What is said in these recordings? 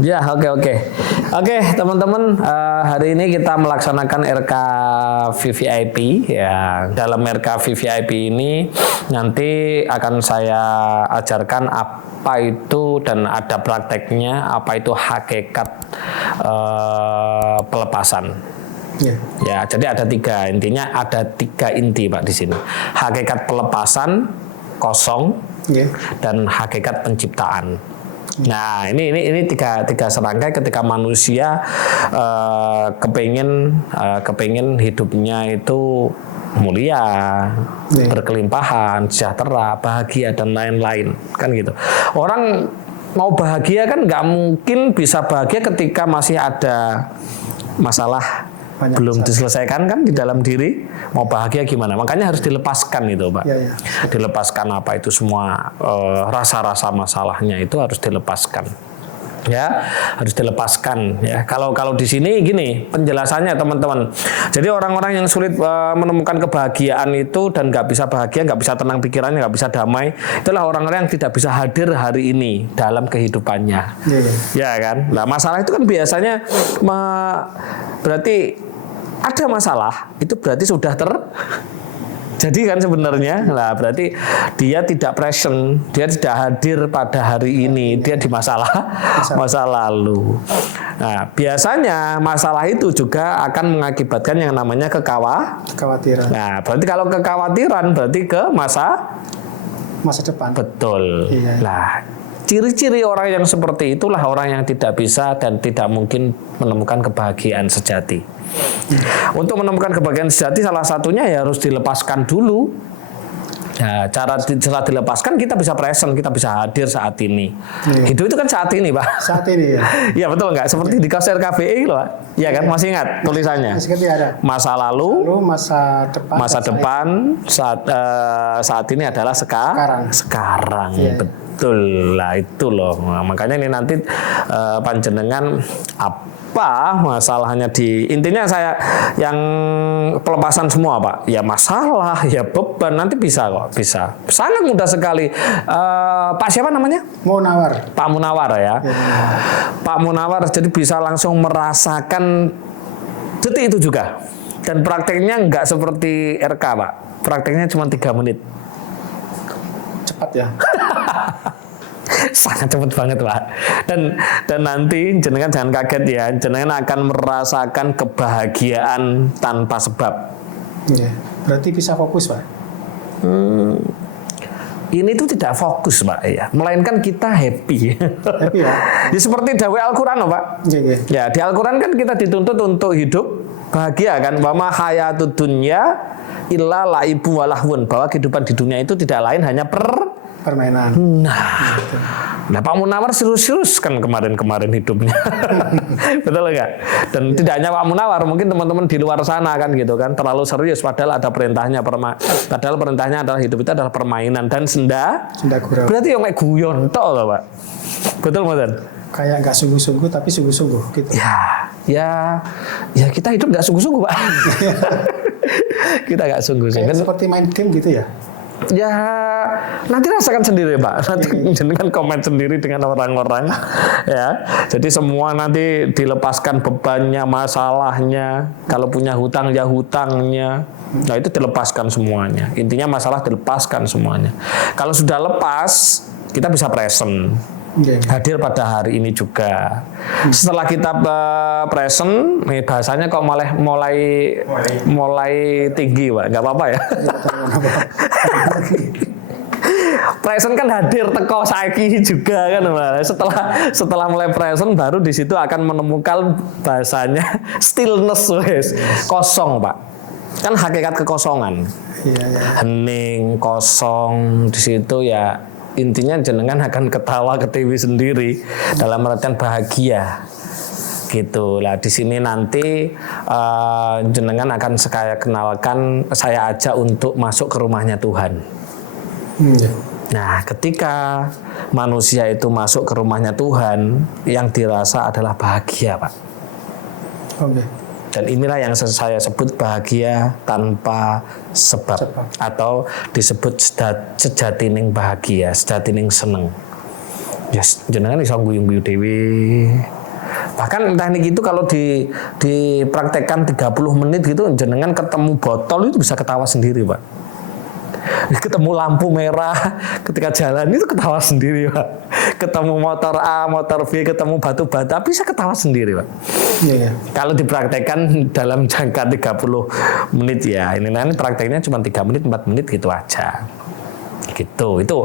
Ya, oke, teman-teman, hari ini kita melaksanakan RK VVIP. Ya, dalam RK VVIP ini nanti akan saya ajarkan apa itu dan ada prakteknya, apa itu hakikat pelepasan. Ya, jadi ada tiga, intinya ada tiga inti Pak di sini. Hakikat pelepasan, kosong, dan hakikat penciptaan. Nah, ini tiga serangkai ketika manusia kepingin hidupnya itu mulia, berkelimpahan, sejahtera, bahagia dan lain-lain, kan gitu. Orang mau bahagia kan nggak mungkin bisa bahagia ketika masih ada masalah belum diselesaikan kan di dalam diri. Mau bahagia gimana? Makanya harus dilepaskan itu, Pak. Dilepaskan apa itu semua rasa-rasa masalahnya itu harus dilepaskan. Ya, harus dilepaskan ya. Kalau di sini gini penjelasannya teman-teman. Jadi orang-orang yang sulit menemukan kebahagiaan itu dan nggak bisa bahagia, nggak bisa tenang pikirannya, nggak bisa damai, itulah orang-orang yang tidak bisa hadir hari ini dalam kehidupannya. Ya kan? Nah, masalah itu kan biasanya berarti ada masalah, itu berarti sudah jadi kan sebenarnya. Nah, berarti dia tidak present, dia tidak hadir pada hari ini, dia di masa lalu. Nah, biasanya masalah itu juga akan mengakibatkan yang namanya kekhawatiran. Nah, berarti kalau kekhawatiran berarti ke masa depan. Betul. Nah, ciri-ciri orang yang seperti itulah orang yang tidak bisa dan tidak mungkin menemukan kebahagiaan sejati. Untuk menemukan kebahagiaan sejati salah satunya ya harus dilepaskan dulu. Nah, setelah dilepaskan kita bisa present, kita bisa hadir saat ini. Hidup itu kan saat ini, Pak. Saat ini ya. Iya betul nggak? Seperti di kaos RKVI loh, Pak. Iya kan? Masih ingat tulisannya? Ada. Masa lalu, masa depan, saat ini adalah sekarang. Betul lah itu loh. Nah, makanya ini nanti panjenengan apa masalahnya intinya saya yang pelepasan semua Pak. Ya masalah, ya beban nanti bisa kok, bisa. Sangat mudah sekali. Pak siapa namanya? Munawar. Pak Munawar ya. Pak Munawar jadi bisa langsung merasakan detik itu juga. Dan prakteknya nggak seperti RK Pak. Prakteknya cuma 3 menit. Cepat ya. Sangat cepat banget Pak. Dan nanti jenengan jangan kaget ya, jenengan akan merasakan kebahagiaan tanpa sebab. Berarti bisa fokus Pak. Ini tuh tidak fokus Pak ya, melainkan kita happy. Happy ya. Ya seperti dawai Al-Qur'an Pak. Ya di Al-Qur'an kan kita dituntut untuk hidup bahagia kan, wa ma hayatud dunya illa laibu walahun, bahwa kehidupan di dunia itu tidak lain hanya permainan. Nah Pak Munawar serius kan kemarin hidupnya. Betul nggak? Dan tidak hanya Pak Munawar, mungkin teman-teman di luar sana kan gitu kan, terlalu serius padahal ada perintahnya. Padahal perintahnya adalah hidup itu adalah permainan dan senda gurau. Berarti yang kayak guyon tok loh Pak. Betul Mas? Kayak nggak sungguh-sungguh tapi sungguh-sungguh gitu. Ya kita hidup nggak sungguh-sungguh Pak. Kita nggak sungguh-sungguh. Kayak seperti main game gitu ya. Ya nanti rasakan sendiri Pak. Nanti jangan komen sendiri dengan orang-orang ya. Jadi semua nanti dilepaskan bebannya, masalahnya. Kalau punya hutang ya hutangnya. Nah itu dilepaskan semuanya. Intinya masalah dilepaskan semuanya. Kalau sudah lepas kita bisa present. Hadir pada hari ini juga. Setelah kita present, nih bahasanya kok mulai tinggi, Pak. Nggak apa-apa ya. Present kan hadir teko saiki juga kan, Pak. Setelah mulai present baru di situ akan menemukan bahasanya stillness, wes. Kosong, Pak. Kan hakikat kekosongan. Hening, kosong di situ ya. Intinya jenengan akan ketawa ketiwi sendiri dalam artian bahagia gitu lah. Di sini nanti jenengan akan saya kenalkan, saya ajak untuk masuk ke rumahnya Tuhan. Nah, ketika manusia itu masuk ke rumahnya Tuhan, yang dirasa adalah bahagia, Pak. Dan inilah yang saya sebut bahagia tanpa sebab. Atau disebut sejatining bahagia, sejatining seneng. Yes, jenengan iso guyu-guyu dhewe. Bahkan teknik itu kalau dipraktekkan 30 menit gitu, jenengan ketemu botol itu bisa ketawa sendiri, Pak. Ketemu lampu merah ketika jalan itu ketawa sendiri, Pak. Ketemu motor A, motor B, ketemu batu bata bisa ketawa sendiri, Pak. Iya, iya. Kalau dipraktekkan dalam jangka 30 menit ya, ini prakteknya cuma 3 menit, 4 menit gitu aja. Gitu, itu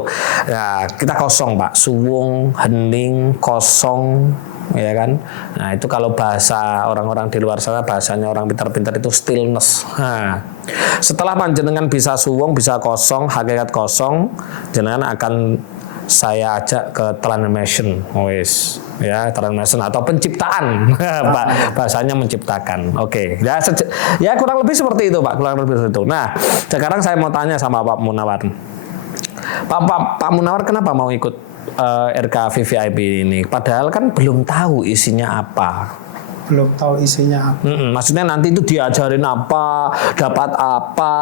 ya, kita kosong, Pak. Suwung, hening, kosong, ya kan. Nah, itu kalau bahasa orang-orang di luar sana, bahasanya orang pintar-pintar itu stillness. Nah, setelah panjenengan bisa suwung, bisa kosong, hakikat kosong, jenengan akan saya ajak ke transmission, wes, ya, transmission atau penciptaan, bahasanya menciptakan. Oke, ya, ya kurang lebih seperti itu, Pak, kurang lebih seperti itu. Nah, sekarang saya mau tanya sama Pak Munawar. Pak Munawar kenapa mau ikut RK VVIP ini? Padahal kan belum tahu isinya apa. Belum tahu isinya apa. Maksudnya nanti itu diajarin apa, dapat apa,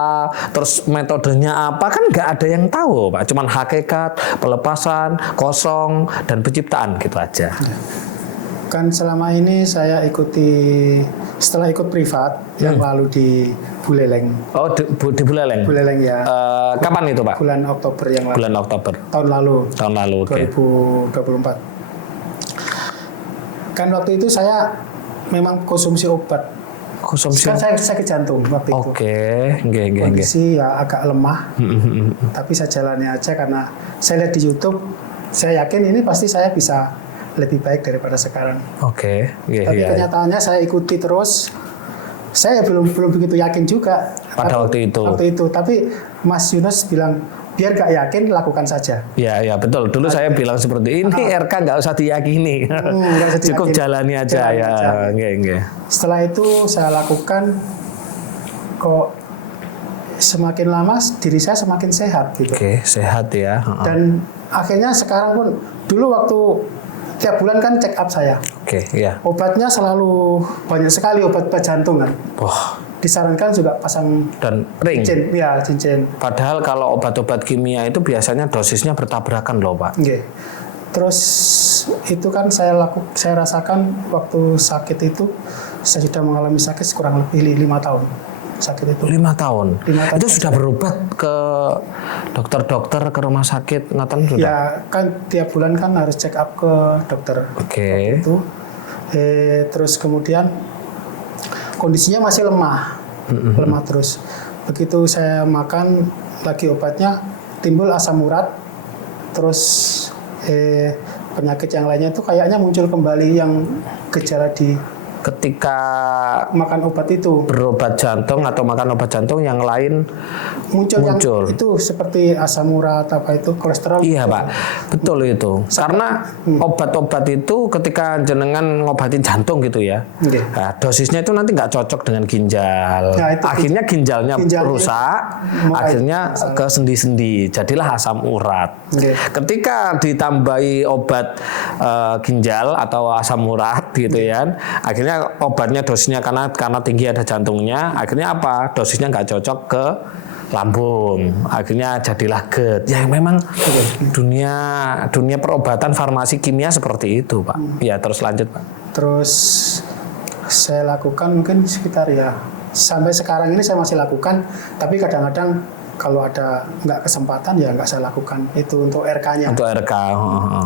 terus metodenya apa, kan nggak ada yang tahu, Pak. Cuman hakikat, pelepasan, kosong, dan penciptaan gitu aja. Kan selama ini saya setelah ikut privat yang lalu di Buleleng. Oh, di Buleleng? Buleleng ya. Kapan itu, Pak? Bulan Oktober yang lalu. Bulan Oktober. Tahun lalu. Tahun lalu, oke. 2024. Kan waktu itu saya memang konsumsi obat. Konsumsi. Kan saya sakit jantung waktu itu. Oke, nggih. Kondisi ya agak lemah. Tapi saya jalani aja karena saya lihat di YouTube, saya yakin ini pasti saya bisa lebih baik daripada sekarang. Oke, Tapi kenyataannya saya ikuti terus. Saya belum begitu yakin juga pada waktu itu. Tapi Mas Yunus bilang biar gak yakin lakukan saja. Ya betul. Dulu saya bilang seperti ini, RK nggak usah diyakini, cukup jalani aja ya. Nggih. Setelah itu saya lakukan, kok semakin lama diri saya semakin sehat gitu. Oke, sehat ya. Dan akhirnya sekarang pun dulu waktu tiap bulan kan check up saya. Oke, ya. Obatnya selalu banyak sekali, obat jantung kan. Wah. Disarankan juga pasang dan ring. Cincin. Padahal kalau obat-obat kimia itu biasanya dosisnya bertabrakan loh, Pak. Oke. Terus itu kan saya rasakan waktu sakit itu, saya sudah mengalami sakit kurang lebih 5 tahun. Sakit itu 5 tahun. 5 tahun itu sudah berobat ke dokter-dokter, ke rumah sakit, ngatain sudah? Ya kan tiap bulan kan harus check up ke dokter. Oke. Itu terus kemudian kondisinya masih lemah. Lemah terus. Begitu saya makan lagi obatnya, timbul asam urat. Terus penyakit yang lainnya itu kayaknya muncul kembali yang gejala ketika makan obat itu, berobat jantung atau makan obat jantung yang lain muncul. Yang itu seperti asam urat apa itu kolesterol. Iya, Pak, betul itu. Karena obat-obat itu ketika jenengan ngobatin jantung gitu ya, nah, dosisnya itu nanti nggak cocok dengan ginjal. Nah, akhirnya ginjalnya rusak, akhirnya ke sendi-sendi, jadilah asam urat. Ketika ditambahi obat ginjal atau asam urat gitu ya, akhirnya obatnya dosisnya karena tinggi ada jantungnya, akhirnya apa? Dosisnya nggak cocok ke lambung, akhirnya jadilah GERD. Ya memang dunia perobatan farmasi kimia seperti itu, Pak. Ya terus lanjut, Pak. Terus saya lakukan mungkin sekitar ya sampai sekarang ini saya masih lakukan, tapi kadang-kadang kalau ada nggak kesempatan ya nggak saya lakukan itu untuk RK-nya. Untuk RK.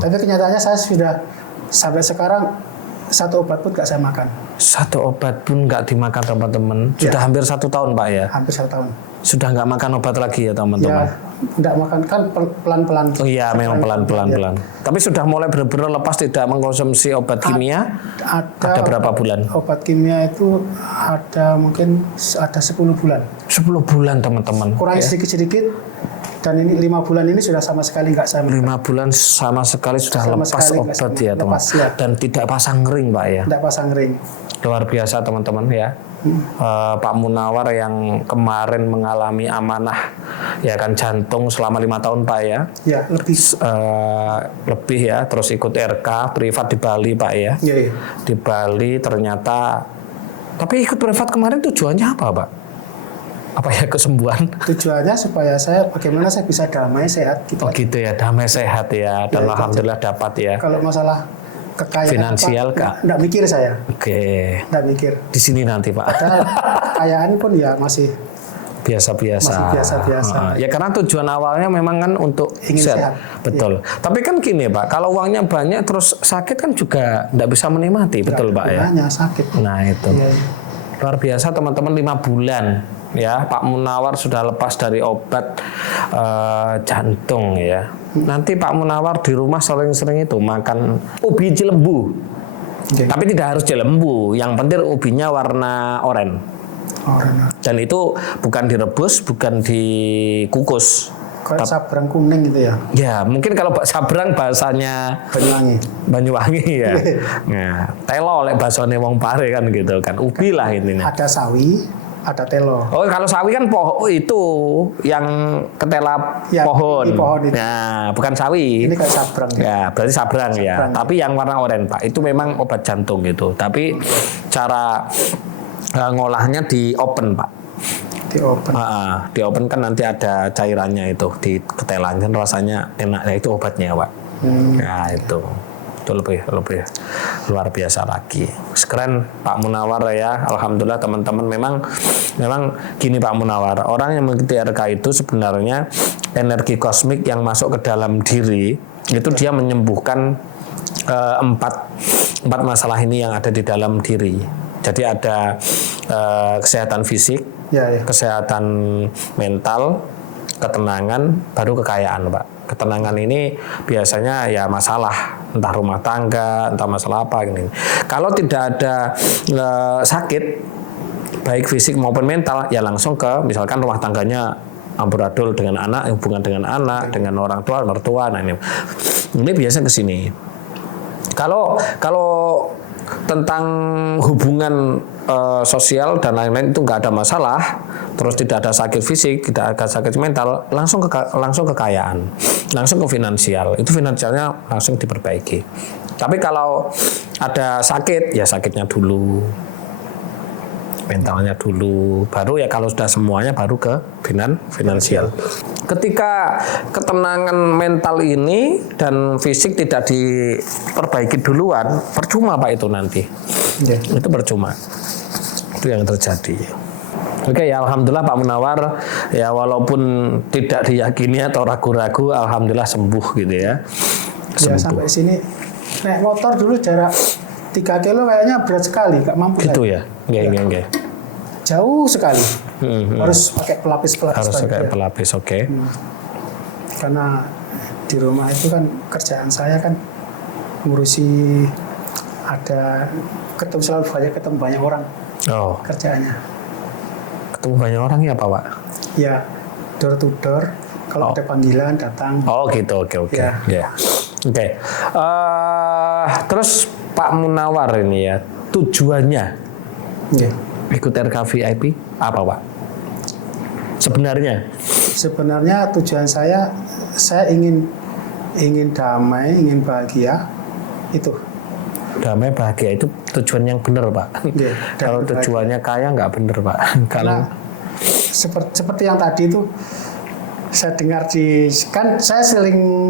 Tapi kenyataannya saya sudah sampai sekarang satu obat pun nggak saya makan. Satu obat pun nggak dimakan, teman-teman. Sudah hampir 1 tahun, Pak ya? Hampir 1 tahun. Sudah nggak makan obat lagi ya, teman-teman? Ya, nggak makan kan pelan-pelan. Oh iya, memang pelan-pelan. Tapi sudah mulai benar-benar lepas tidak mengkonsumsi obat kimia? Ada berapa bulan? Obat kimia itu ada mungkin ada 10 bulan. 10 bulan, teman-teman. Kurang sedikit-sedikit. Dan ini 5 bulan ini sudah sama sekali nggak saya makan. 5 bulan sama sekali sudah lepas obat ya, teman. Dan tidak pasang ring, Pak ya? Tidak pasang ring. Luar biasa, teman-teman ya. Pak Munawar yang kemarin mengalami amanah ya kan jantung selama 5 tahun, Pak ya. Ya, lebih ya, terus ikut RK privat di Bali, Pak ya. Iya. Di Bali ternyata, tapi ikut privat kemarin tujuannya apa, Pak? apa ya, kesembuhan. Tujuannya supaya bagaimana saya bisa damai sehat gitu. Oh gitu ya, damai sehat ya, dan Ya, alhamdulillah dapat ya. Kalau masalah kekayaan Finansial, Kak. enggak mikir saya. Oke, Enggak mikir. di sini nanti Pak. Padahal kekayaan pun ya masih Biasa-biasa. Masih biasa-biasa. Ya karena tujuan awalnya memang kan untuk Ingin sehat. Betul. Tapi kan gini Pak, kalau uangnya banyak terus sakit kan juga tidak bisa menikmati, betul Pak ya. hanya sakit. Nah itu. Iya. Luar biasa teman-teman, 5 bulan ya Pak Munawar sudah lepas dari obat jantung ya. Nanti Pak Munawar di rumah sering-sering itu makan ubi cilembu. Oke. Tapi tidak harus cilembu, yang penting ubinya warna oranye. Orang Dan itu bukan direbus, bukan dikukus. kayak sabrang kuning gitu ya. Ya, mungkin kalau sabrang bahasanya Banyuwangi. Banyuwangi ya. Nah, telo oleh bahasane wong Pare kan gitu kan. Ubi lah intinya. Ada sawi, ada telo. Oh, kalau sawi kan itu yang ketela Ya, pohon. ini pohon itu. Nah, bukan sawi. Ini kayak sabrang. Ya, berarti sabrang ya. Sabrang. Tapi yang warna oranye, Pak, itu memang obat jantung gitu. Tapi cara ngolahnya di open, Pak. Di open. Di open kan nanti ada cairannya itu di ketelan kan rasanya enak. Ya, itu obatnya, Pak. Nah, itu lebih luar biasa lagi. Keren Pak Munawar ya. Alhamdulillah teman-teman, memang gini Pak Munawar, orang yang mengikuti RK itu sebenarnya energi kosmik yang masuk ke dalam diri itu dia menyembuhkan empat masalah ini yang ada di dalam diri. Jadi ada kesehatan fisik, kesehatan mental, ketenangan, baru kekayaan, Pak. Ketenangan ini biasanya ya masalah, entah rumah tangga, entah masalah apa gini. Kalau tidak ada sakit, baik fisik maupun mental, ya langsung ke misalkan rumah tangganya amburadul dengan anak, hubungan dengan anak, dengan orang tua, mertua. Nah ini biasa ke sini. Kalau tentang hubungan sosial dan lain-lain itu nggak ada masalah, terus tidak ada sakit fisik, tidak ada sakit mental, langsung kekayaan, langsung ke finansial, itu finansialnya langsung diperbaiki. Tapi kalau ada sakit, ya sakitnya dulu, mentalnya dulu, baru ya kalau sudah semuanya baru ke finansial. Ketika ketenangan mental ini dan fisik tidak diperbaiki duluan, percuma Pak itu nanti. Itu percuma. Itu yang terjadi. Oke ya, alhamdulillah Pak Munawar ya, walaupun tidak diyakini atau ragu-ragu, alhamdulillah sembuh gitu ya. Ya sampai sini naik motor dulu jarak 3 kilo kayaknya berat sekali, gak mampu. Gitu ya. Nggak. Jauh sekali. Harus pakai pelapis. Harus pakai pelapis, oke. Karena di rumah itu kan kerjaan saya kan ngurusi, selalu ketemu banyak orang. Oh. Kerjaannya. Ketemu banyak orang ya Pak? Ya, door to door. Kalau ada panggilan datang. Oh gitu, oke. Ya. Oke. Terus Pak Munawar ini ya, tujuannya ikut RK VIP apa Pak? Sebenarnya tujuan saya ingin damai, ingin bahagia, itu. Damai bahagia itu tujuan yang benar Pak. Kalau tujuannya kaya nggak benar Pak. Karena seperti yang tadi itu saya dengar kan saya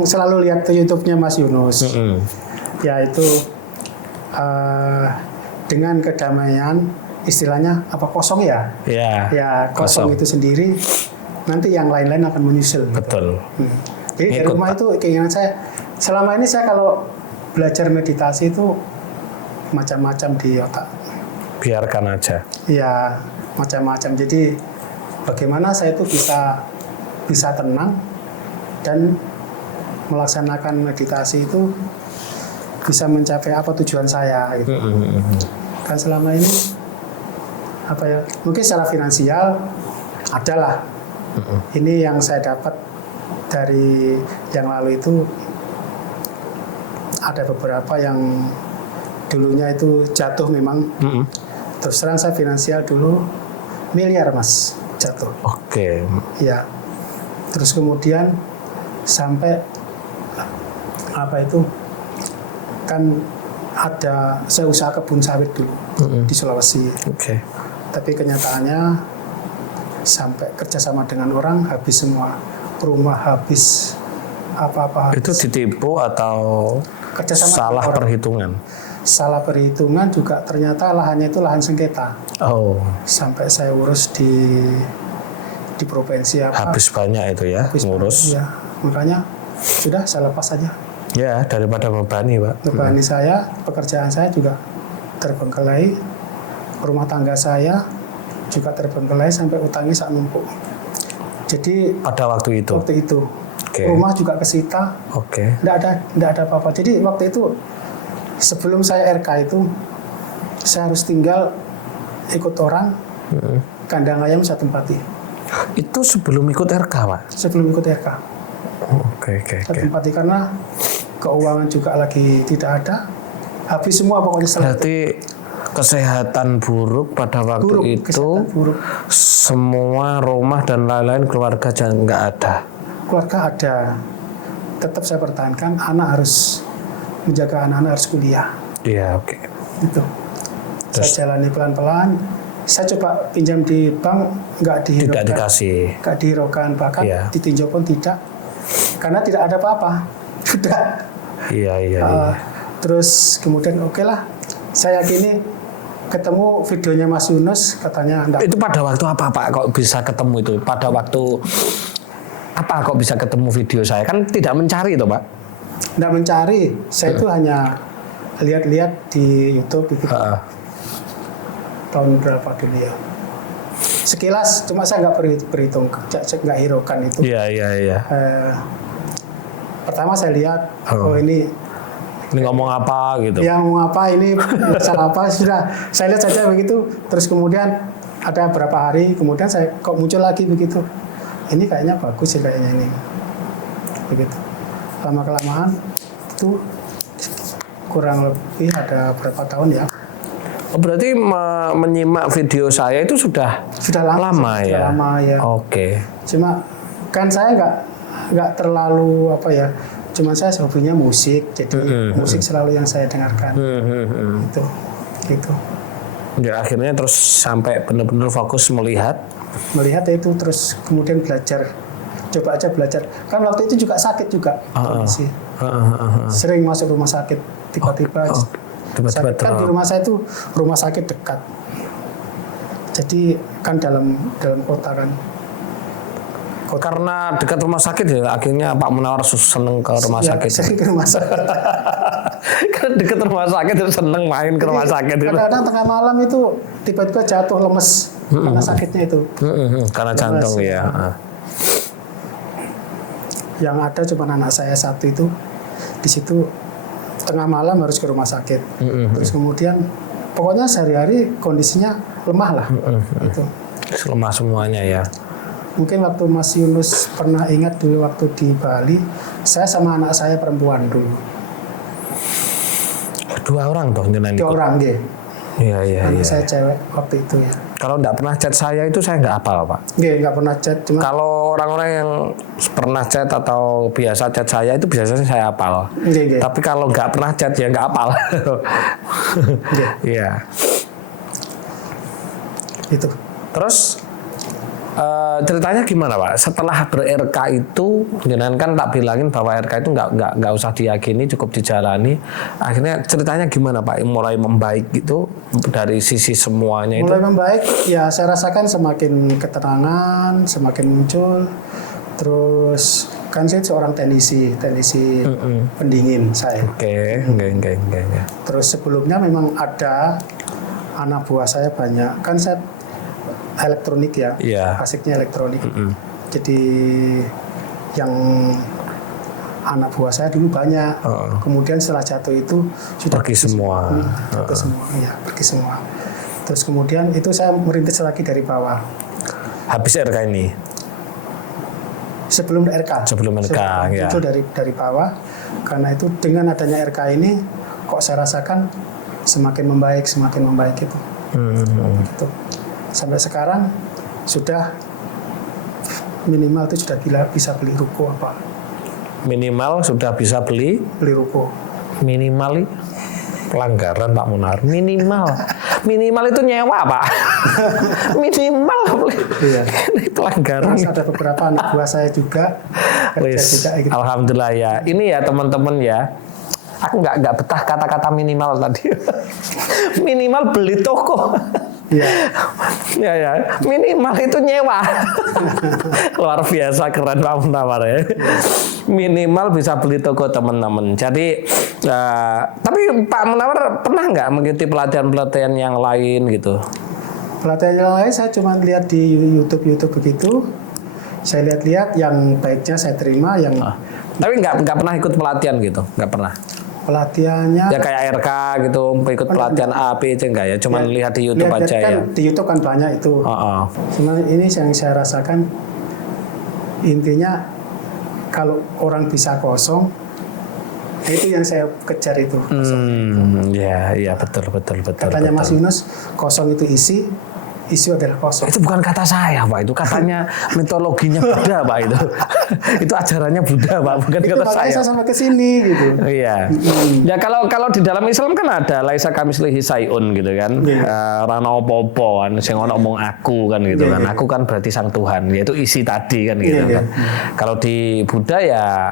selalu lihat YouTube-nya Mas Yunus. Yaitu dengan kedamaian, istilahnya apa, kosong ya? Ya kosong itu sendiri, nanti yang lain-lain akan menyusul. Betul. Jadi dari rumah itu keinginan saya. Selama ini saya kalau belajar meditasi itu macam-macam di otak. Biarkan aja. Iya, macam-macam. Jadi bagaimana saya itu bisa tenang dan melaksanakan meditasi itu bisa mencapai apa tujuan saya gitu. Kan selama ini mungkin secara finansial adalah ini yang saya dapat dari yang lalu itu, ada beberapa yang dulunya itu jatuh memang. Terus terang saya finansial dulu miliar Mas jatuh. Oke. Ya. Terus kemudian sampai kan saya usaha kebun sawit dulu di Sulawesi. Oke. Tapi kenyataannya sampai kerjasama dengan orang habis semua, rumah habis, apa-apa Itu ditipu atau Kerjasama salah dengan orang. perhitungan? Salah perhitungan juga ternyata lahannya itu lahan sengketa. Oh, Sampai saya urus di provinsi apa. habis banyak itu ya, habis ngurus. ya. Makanya sudah saya lepas saja. Ya, daripada membebani, Pak. Bebani saya, pekerjaan saya juga terbengkelai, rumah tangga saya juga terbengkelai sampai utangnya sak numpuk. Jadi Pada waktu itu. waktu itu Oke. rumah juga kesita, Oke. tidak ada apa-apa. Jadi waktu itu sebelum saya RK itu saya harus tinggal ikut orang, kandang ayam saya tempati. Itu sebelum ikut RK, Pak. Sebelum ikut RK Oke. saya tempati karena keuangan juga lagi tidak ada, habis semua pokoknya setelah Berarti kesehatan buruk pada waktu buruk, itu, kesehatan buruk. semua rumah dan lain-lain keluarga jangan nggak ada. Keluarga ada, tetap saya pertahankan, anak harus menjaga anak-anak harus kuliah. Iya, oke. Itu saya jalani pelan-pelan. Saya coba pinjam di bank, nggak Tidak dihiraukan, dikasih. nggak dihiraukan, bahkan Iya. ditinjau pun tidak, karena tidak ada apa-apa. Sudah. Iya. Terus kemudian oke lah, saya yakini ketemu videonya Mas Yunus, katanya enggak. Itu pada waktu apa, Pak? Kok bisa ketemu itu? Pada waktu apa kok bisa ketemu video saya? Kan tidak mencari itu, Pak. Enggak mencari, saya itu hanya lihat-lihat di YouTube gitu. Heeh. Tahun berapa dulu ya? Sekilas, cuma saya nggak berhitung, nggak hiraukan itu. Iya. Pertama saya lihat, oh ini Ini ngomong apa gitu? yang mau apa, ini masalah apa, sudah saya lihat saja begitu. Terus kemudian ada berapa hari, kemudian saya kok muncul lagi begitu. Ini kayaknya bagus sih kayaknya ini, begitu. Lama kelamaan itu kurang lebih ada berapa tahun ya? Oh, berarti menyimak video saya itu sudah Lama ya? lama ya. Oke. Cuma kan saya nggak terlalu apa ya. Cuma saya hobinya musik, jadi musik selalu yang saya dengarkan. Itu, gitu. Ya akhirnya terus sampai benar-benar fokus melihat. Melihat itu terus kemudian belajar. Coba aja belajar. Kan waktu itu juga sakit juga kondisi. Sering masuk rumah sakit tiba-tiba. Tiba-tiba Kan di rumah saya itu rumah sakit dekat. Jadi kan dalam kota kan. Karena dekat rumah sakit ya akhirnya Pak Munawar seneng ke rumah Ya, sakit. sering ke rumah sakit. Kan dekat rumah sakit terus seneng main ke rumah sakit itu. Kadang-kadang tengah malam itu tiba-tiba jatuh lemes karena sakitnya itu. Karena jantung Lemes, ya. Yang ada cuma anak saya satu itu, di situ tengah malam harus ke rumah sakit. Terus kemudian pokoknya sehari-hari kondisinya lemah lah. Itu. Lemah semuanya ya. Mungkin waktu Mas Yunus pernah ingat dulu waktu di Bali, saya sama anak saya perempuan dulu. 2 orang toh jenengan 2 ikut? orang deh. Iya. Anak saya cewek waktu itu ya. Kalau nggak pernah chat saya itu saya nggak hafal, Pak. Nggak pernah chat, cuma Kalau orang-orang yang pernah chat atau biasa chat saya itu biasanya saya hafal. nggak. Tapi kalau nggak pernah chat ya nggak hafal. Iya. Itu. Terus ceritanya gimana, Pak? Setelah ber-RK itu, jenengan kan tak bilangin bahwa RK itu nggak usah diyakini, cukup dijalani. Akhirnya ceritanya gimana, Pak? Mulai membaik gitu dari sisi semuanya itu. Mulai membaik, ya saya rasakan semakin ketenangan, semakin muncul. Terus kan saya seorang teknisi pendingin saya. Oke, enggak. Terus sebelumnya memang ada anak buah saya banyak. Kan saya elektronik ya, Iya. asiknya elektronik. Jadi yang anak buah saya dulu banyak. Kemudian setelah jatuh itu sudah Pergi semua. jatuh semua, ya pergi semua. Terus kemudian itu saya merintis lagi dari bawah. Habis RK ini. Sebelum RK. Sebelum RK, ya. Itu dari bawah. Karena itu dengan adanya RK ini, kok saya rasakan semakin membaik itu. Gitu. Sampai sekarang sudah minimal itu sudah bisa beli ruko apa? Minimal sudah bisa beli. Ruko. Minimal pelanggaran Pak Munar. Minimal itu nyewa, Pak. Minimal boleh. Iya. Ini pelanggaran. Terus ada beberapa anak buah saya juga kerja Wis, juga gitu. alhamdulillah ya. Ini ya teman-teman ya. Aku nggak betah kata-kata minimal tadi. Minimal beli toko. Iya. Ya, minimal itu nyewa. Luar biasa keren Pak Munawar ya. Minimal bisa beli toko teman-teman. Jadi, tapi Pak Munawar pernah nggak mengikuti pelatihan-pelatihan yang lain gitu? Pelatihan yang lain saya cuma lihat di YouTube begitu. Saya lihat-lihat yang baiknya saya terima, yang Tapi nggak pernah ikut pelatihan gitu, nggak pernah. pelatihannya Ya kayak RK gitu, ikut pelatihan A, B, C enggak ya? Cuman lihat di YouTube aja kan, ya. Di YouTube kan banyak itu. Cuma ini yang saya rasakan intinya kalau orang bisa kosong, itu yang saya kejar itu. Ya betul. Katanya Mas Yunus, kosong itu isi adalah kosong. Itu bukan kata saya, Pak. Itu katanya mitologinya Buddha, Pak itu. Itu ajarannya Buddha, Pak, bukan Itu kata makanya saya. saya sampai ke sini gitu. Iya. Ya kalau di dalam Islam kan ada laisa kamitslihi syai'un gitu kan. Ora ono apa-apa kan sing ono mung aku kan gitu kan. Aku kan berarti sang Tuhan, yaitu isi tadi kan gitu kan. Kalau di Buddha ya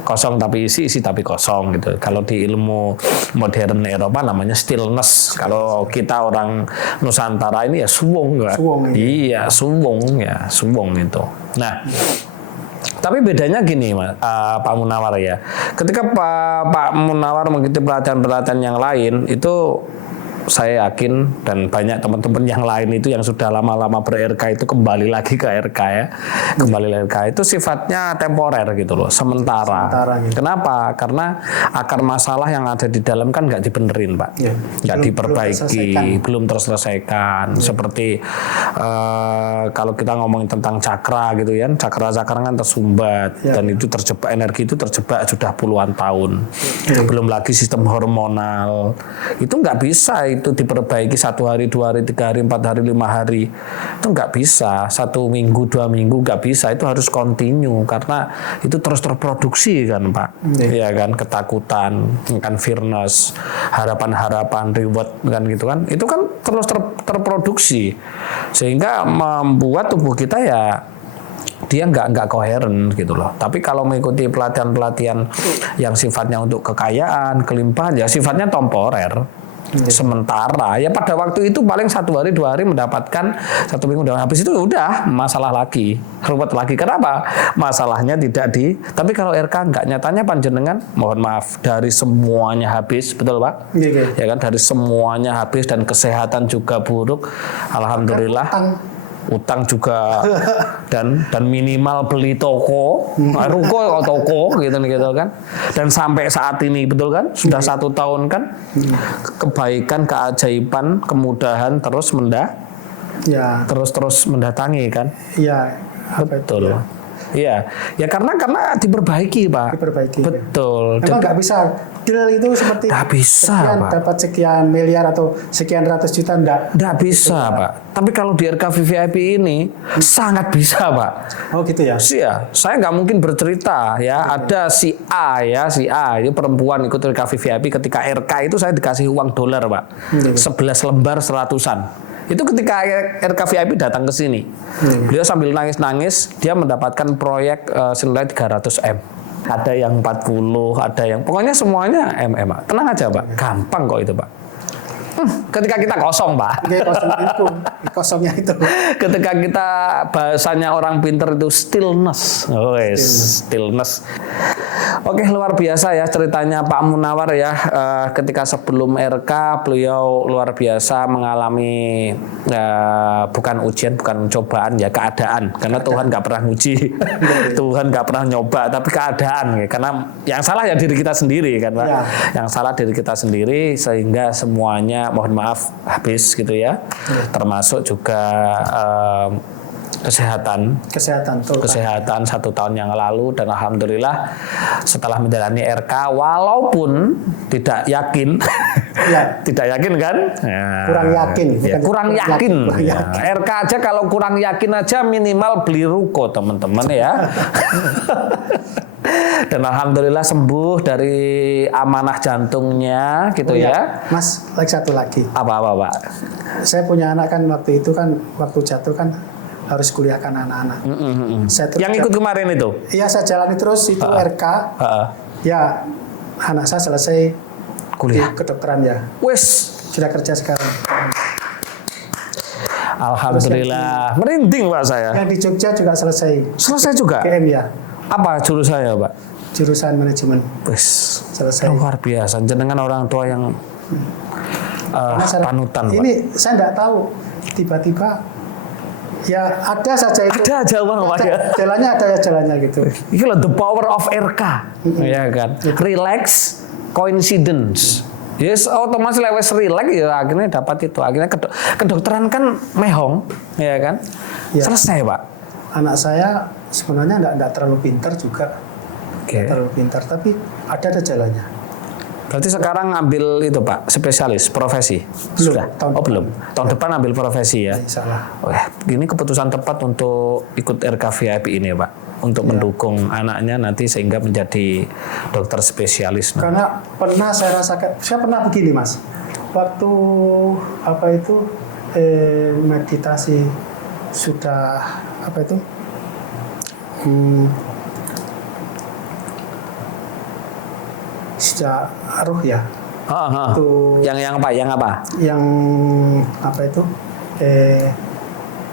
kosong tapi isi tapi kosong gitu. Kalau di ilmu modern Eropa namanya stillness. Kalau kita orang Nusantara ini ya suwung, Pak. Iya, suwung itu. Nah, tapi bedanya gini, Pak Munawar ya. Ketika Pak Munawar mengikuti pelatihan-pelatihan yang lain itu saya yakin dan banyak teman-teman yang lain itu yang sudah lama-lama ber-RK itu kembali lagi ke RK ya. Kembali ke RK itu sifatnya temporer gitu loh, sementara gitu. Kenapa? Karena akar masalah yang ada di dalam kan nggak dibenerin, Pak. Nggak diperbaiki, belum terselesaikan. Seperti kalau kita ngomongin tentang cakra gitu ya, cakra kan tersumbat dan itu terjebak, energi itu terjebak sudah puluhan tahun. Belum lagi sistem hormonal. Itu nggak bisa itu diperbaiki 1 hari, 2 hari, 3 hari, 4 hari, 5 hari. Itu nggak bisa 1 minggu, 2 minggu nggak bisa. Itu harus continue karena itu terus terproduksi kan, Pak. Ya kan, ketakutan, kan fearness, harapan-harapan, reward kan gitu kan. Itu kan terus terproduksi sehingga membuat tubuh kita ya dia nggak koheren gitu loh. Tapi kalau mengikuti pelatihan-pelatihan yang sifatnya untuk kekayaan, kelimpahan ya sifatnya temporer. Sementara ya pada waktu itu paling 1 hari 2 hari mendapatkan 1 minggu dan habis itu udah masalah lagi, ruwet lagi. Kenapa? Masalahnya tidak tapi kalau RK nggak, nyatanya panjenengan mohon maaf dari semuanya habis, betul Pak? Ya kan, dari semuanya habis dan kesehatan juga buruk. Alhamdulillah. Utang juga dan minimal beli toko, ruko atau toko gitu kan. Dan sampai saat ini betul kan sudah 1 tahun kan, kebaikan, keajaiban, kemudahan terus terus mendatangi kan. Iya, betul. Iya, ya karena diperbaiki, Pak. Betul. Emang nggak bisa deal itu seperti nggak bisa, sekian, Pak. Dapat sekian miliar atau sekian ratus juta nggak bisa, Pak. Tapi kalau di RK VVIP ini sangat bisa, Pak. Oh gitu ya? Iya, saya nggak mungkin bercerita ya. Ada si A itu perempuan ikut RK VVIP, ketika RK itu saya dikasih uang dolar, Pak. 11 lembar 100-an. Itu ketika RK VIP datang ke sini. Beliau sambil nangis-nangis, dia mendapatkan proyek senilai 300 M. Ada yang 40, ada yang pokoknya semuanya MM. Tenang aja, Pak. Gampang kok itu, Pak. Ketika kita kosong, Pak. Kosongnya itu. Ketika kita bahasanya orang pinter itu stillness. Stillness. Oke, luar biasa ya ceritanya Pak Munawar ya. Ketika sebelum RK beliau luar biasa mengalami bukan ujian, bukan cobaan ya, keadaan. Karena Tuhan nggak pernah nguji, Tuhan nggak pernah nyoba, tapi keadaan ya. Karena yang salah ya diri kita sendiri kan, Pak. Yang salah diri kita sendiri sehingga semuanya mohon maaf habis gitu ya. Termasuk juga kesehatan 1 tahun yang lalu, dan alhamdulillah setelah menjalani RK walaupun tidak yakin tidak yakin kan, kurang yakin. RK aja kalau kurang yakin aja minimal beli ruko teman-teman ya. Dan alhamdulillah sembuh dari amanah jantungnya gitu ya. Mas, satu lagi. Apa Pak? saya punya anak kan waktu itu kan waktu jatuh kan harus kuliahkan anak-anak. Saya terus Yang ikut kemarin itu? Iya, saya jalani terus itu RK. Ya, anak saya selesai Kuliah. di kedokteran ya. Wes, Sudah kerja sekarang. alhamdulillah. Merinding Pak saya. Yang di Jogja juga selesai. Selesai juga? GM ya, Apa jurusannya Pak? jurusan manajemen Wes, selesai. luar biasa. Jenengan orang tua yang Karena saya- panutan Pak. Ini saya tidak tahu, tiba-tiba ya ada saja itu. Ada aja Bang Pak ya. Jalannya ada ya jalannya gitu. Itu loh, the power of RK, ya kan? Relax, coincidence. Yes, otomatis lewes relax ya akhirnya dapat itu. Akhirnya kedokteran kan mehong, ya kan? Ya. Selesai Pak. Anak saya sebenarnya tidak terlalu pintar juga, Oke. terlalu pintar, tapi ada jalannya. Berarti sekarang ambil itu Pak, spesialis profesi. Belum, Sudah? tahun Oh belum. Tahun depan ambil profesi ya. Salah. Ini keputusan tepat untuk ikut RK VIP ini Pak, untuk mendukung anaknya nanti sehingga menjadi dokter spesialis. Karena pernah saya rasakan, saya pernah begini Mas, waktu apa itu meditasi sudah apa itu sudah ruh ya, Tuh. Yang apa? Yang apa? yang apa itu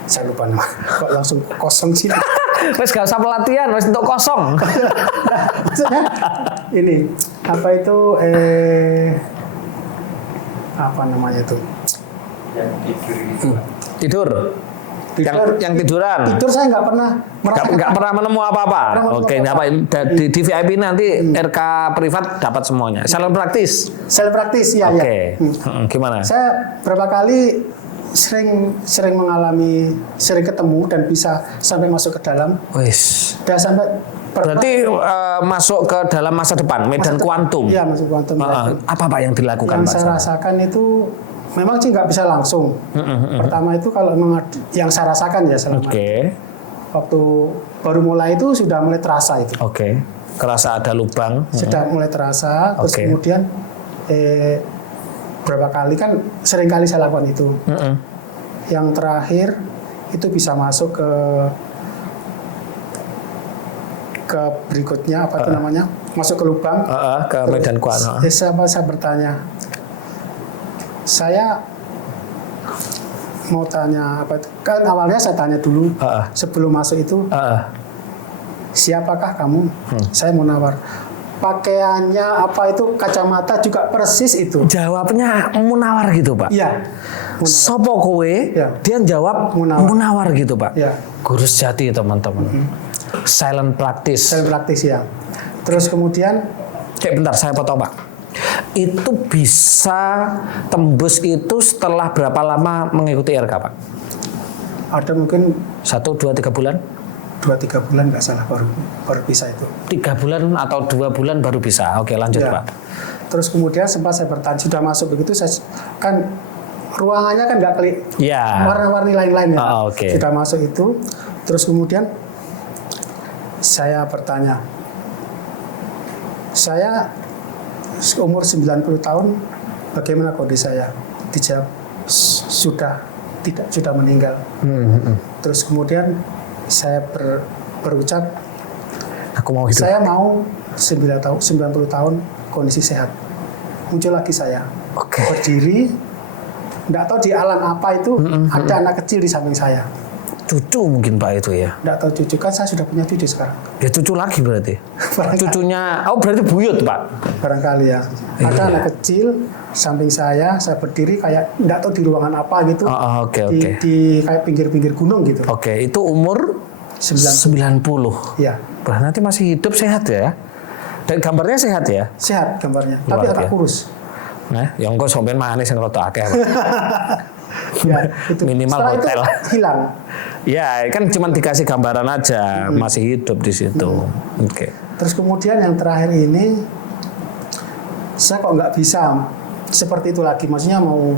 saya lupa nama, kok langsung kosong sih. Wes gak usah pelatihan, wes untuk kosong. Maksudnya ini apa itu apa namanya itu Tidur. Yang tiduran. tidur saya nggak pernah merasakan. Nggak pernah menemu apa-apa. Pernah menemu Oke, apa-apa. di VIP nanti RK privat dapat semuanya. Salon praktis. Sel praktis ya Oke. ya. Gimana? Saya berapa kali sering mengalami, sering ketemu dan bisa sampai masuk ke dalam, Wis. dan sampai Berarti masuk ke dalam masa depan, medan kuantum. Iya, masuk kuantum. Apa Pak yang dilakukan Yang Pak? saya rasakan itu memang sih nggak bisa langsung. Pertama itu kalau memang yang saya rasakan ya selama Oke. waktu baru mulai itu sudah mulai terasa itu. Oke. Kerasa ada lubang. Sudah mulai terasa, terus Oke. kemudian berapa kali kan sering kali saya lakukan itu. Yang terakhir itu bisa masuk ke berikutnya apa itu namanya, masuk ke lubang. Ke medan kuantum. Saya bertanya, saya mau tanya apa itu? Kan awalnya saya tanya dulu sebelum masuk itu, siapakah kamu? Saya mau nawar. Pakaiannya apa itu, kacamata juga persis itu. Jawabnya munawar gitu Pak. Iya. Sopo kowe? Ya. Dia jawab Munawar. munawar gitu Pak. Ya. Guru sejati teman-teman. Silent practice. Saya praktis ya. Terus kemudian Bentar saya potong Pak. Itu bisa tembus itu setelah berapa lama mengikuti RK Pak? ada mungkin 1, 2, 3 bulan? 2-3 bulan nggak salah baru bisa itu. 3 bulan atau 2 bulan baru bisa. Oke lanjut Ya. Pak. Terus kemudian sempat saya bertanya, sudah masuk begitu, saya kan ruangannya kan nggak klik Ya. warna-warni lain-lain ya. Oke. Sudah masuk itu, terus kemudian saya bertanya, saya umur 90 tahun, bagaimana kondisi saya? Dijawab, sudah meninggal. Terus kemudian saya berucap, Aku mau hidup. saya mau 90 tahun kondisi sehat. Muncul lagi saya. Oke. Berdiri, nggak tahu di alam apa itu ada anak kecil di samping saya. Cucu mungkin Pak itu ya. Nggak tahu cucu, kan saya sudah punya cucu sekarang. Ya cucu lagi berarti. Barangkali. Cucunya, berarti buyut Pak. Barangkali ya. Ada Iya. anak kecil samping saya berdiri kayak nggak tahu di ruangan apa gitu. Oke. Di kayak pinggir-pinggir gunung gitu. Oke, itu umur 90. Ya, Berarti masih hidup sehat ya. Dan gambarnya sehat ya. sehat gambarnya, Luar tapi agak biasa. kurus. Nah, yang kok sampean manis yang rada akeh. Pak. Ya, itu. Minimal Setelah hotel. itu hilang. Ya, kan cuma dikasih gambaran aja, masih hidup di situ. Oke. Terus kemudian yang terakhir ini, saya kok nggak bisa seperti itu lagi. Maksudnya mau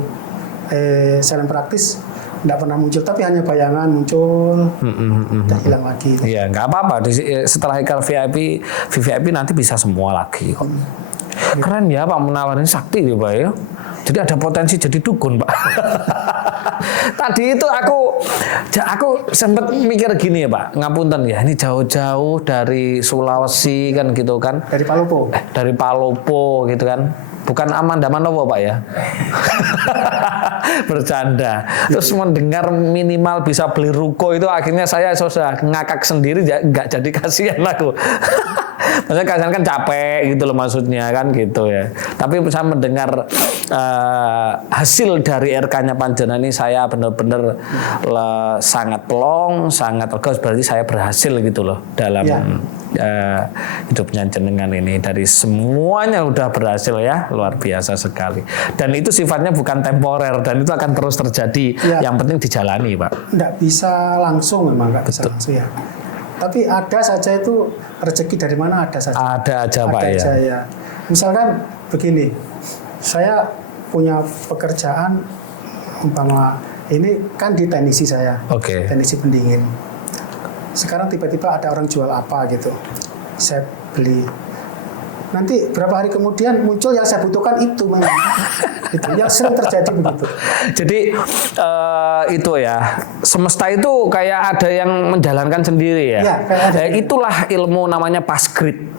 silent praktis nggak pernah muncul, tapi hanya bayangan muncul, dan hilang lagi. Iya, nggak apa-apa. Setelah ikut VVIP nanti bisa semua lagi. Keren ya Pak menawarin sakti ya Pak ya. Jadi ada potensi jadi dukun, Pak. Tadi itu aku sempat mikir gini ya, Pak. Ngapunten ya, ini jauh-jauh dari Sulawesi kan gitu kan. Dari Palopo. Dari Palopo gitu kan. Bukan Amanda Manowo, Pak ya. Bercanda. Terus mendengar minimal bisa beli ruko itu akhirnya saya sudah ngakak sendiri, nggak jadi kasihan aku. Maksudnya kasihan kan capek gitu loh maksudnya kan gitu ya. Tapi saya mendengar hasil dari RK-nya Panjenengan ini saya benar-benar sangat plong, sangat lega, berarti saya berhasil gitu loh dalam hidupnya jenengan ini. Dari semuanya udah berhasil ya, luar biasa sekali. Dan itu sifatnya bukan temporer dan itu akan terus terjadi. Yang penting dijalani, Pak. Nggak bisa langsung memang, nggak bisa langsung ya. Tapi ada saja itu rezeki dari mana ada saja. Ada aja, Pak aja, ya. Misalkan begini, saya punya pekerjaan umpama ini kan di teknisi saya, teknisi pendingin. Sekarang tiba-tiba ada orang jual apa gitu, saya beli. Nanti berapa hari kemudian muncul yang saya butuhkan itu memang. Itu yang sering terjadi begitu. Jadi itu ya, semesta itu kayak ada yang menjalankan sendiri ya. Itulah ilmu namanya pasgrid.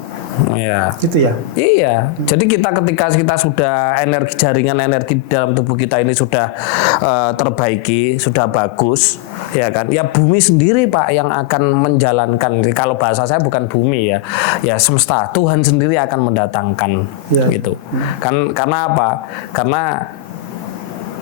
Ya. Gitu ya. Iya. Jadi ketika kita sudah jaringan energi dalam tubuh kita ini sudah terbaiki, sudah bagus, ya kan? Ya bumi sendiri, Pak, yang akan menjalankan. Kalau bahasa saya bukan bumi ya, ya semesta. Tuhan sendiri akan mendatangkan gitu. Karena apa? Karena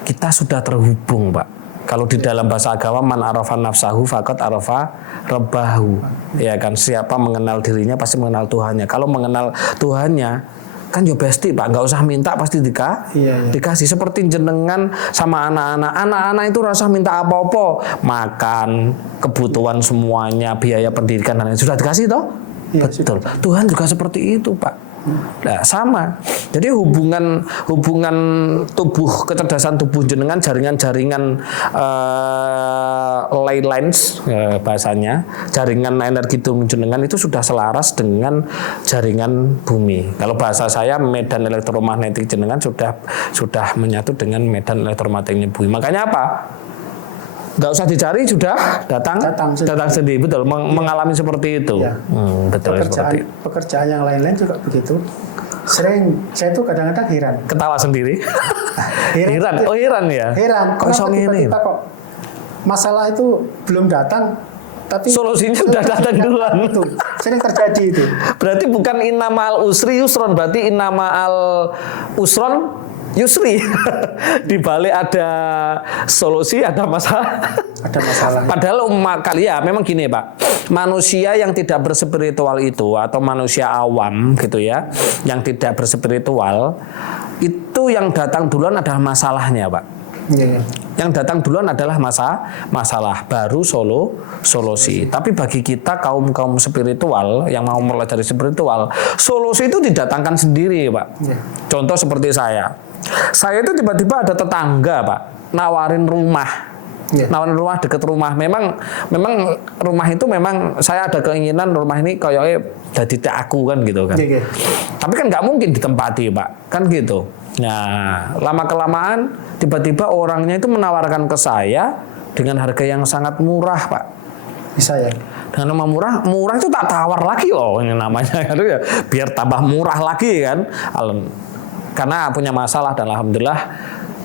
kita sudah terhubung, Pak. Kalau di dalam bahasa agama, man arafa nafsahu faqad arafa rabbahu. Ya kan, siapa mengenal dirinya pasti mengenal Tuhannya. Kalau mengenal Tuhannya kan ya pasti, Pak, nggak usah minta pasti dikasih. Seperti jenengan sama anak-anak itu rasa minta apa-apa, makan, kebutuhan semuanya, biaya pendidikan dan lain sudah dikasih toh. Betul. Tuhan juga seperti itu, Pak. Nah, sama. Jadi hubungan tubuh, kecerdasan tubuh jenengan, jaringan-jaringan ley lines bahasanya, jaringan energi tubuh jenengan itu sudah selaras dengan jaringan bumi. Kalau bahasa saya medan elektromagnetik jenengan sudah menyatu dengan medan elektromagnetiknya bumi. Makanya apa? Nggak usah dicari, sudah datang sendiri. Betul, mengalami seperti itu. Ya. Betul. Pekerjaan yang lain-lain juga begitu. Saya tuh kadang-kadang heran. Ketawa sendiri. Heran. Oh, heran ya. Heran. Kenapa tiba-tiba kok masalah itu belum datang, tapi solusinya sudah datang duluan. Itu sering terjadi itu. Berarti bukan innamal usri yusron, berarti innamal usron yusri. Di balik ada solusi, ada masalah. Ada masalah. Padahal kali ya memang gini, Pak. Manusia yang tidak berspiritual itu atau manusia awam gitu ya, yang tidak berspiritual itu yang datang duluan adalah masalahnya, Pak. Yang datang duluan adalah masalah baru solusi. Tapi bagi kita kaum spiritual yang mau mempelajari spiritual, solusi itu didatangkan sendiri, Pak. Contoh seperti saya itu tiba-tiba ada tetangga, Pak, nawarin rumah. Nawarin rumah deket rumah. Memang rumah itu memang saya ada keinginan rumah ini kayaknya jadi aku kan gitu kan. Tapi kan nggak mungkin ditempati, Pak, kan gitu. Nah, lama-kelamaan tiba-tiba orangnya itu menawarkan ke saya dengan harga yang sangat murah, Pak. Bisa ya? Dengan nama murah itu tak tawar lagi loh ini namanya. Biar tambah murah lagi kan. Karena punya masalah dan alhamdulillah.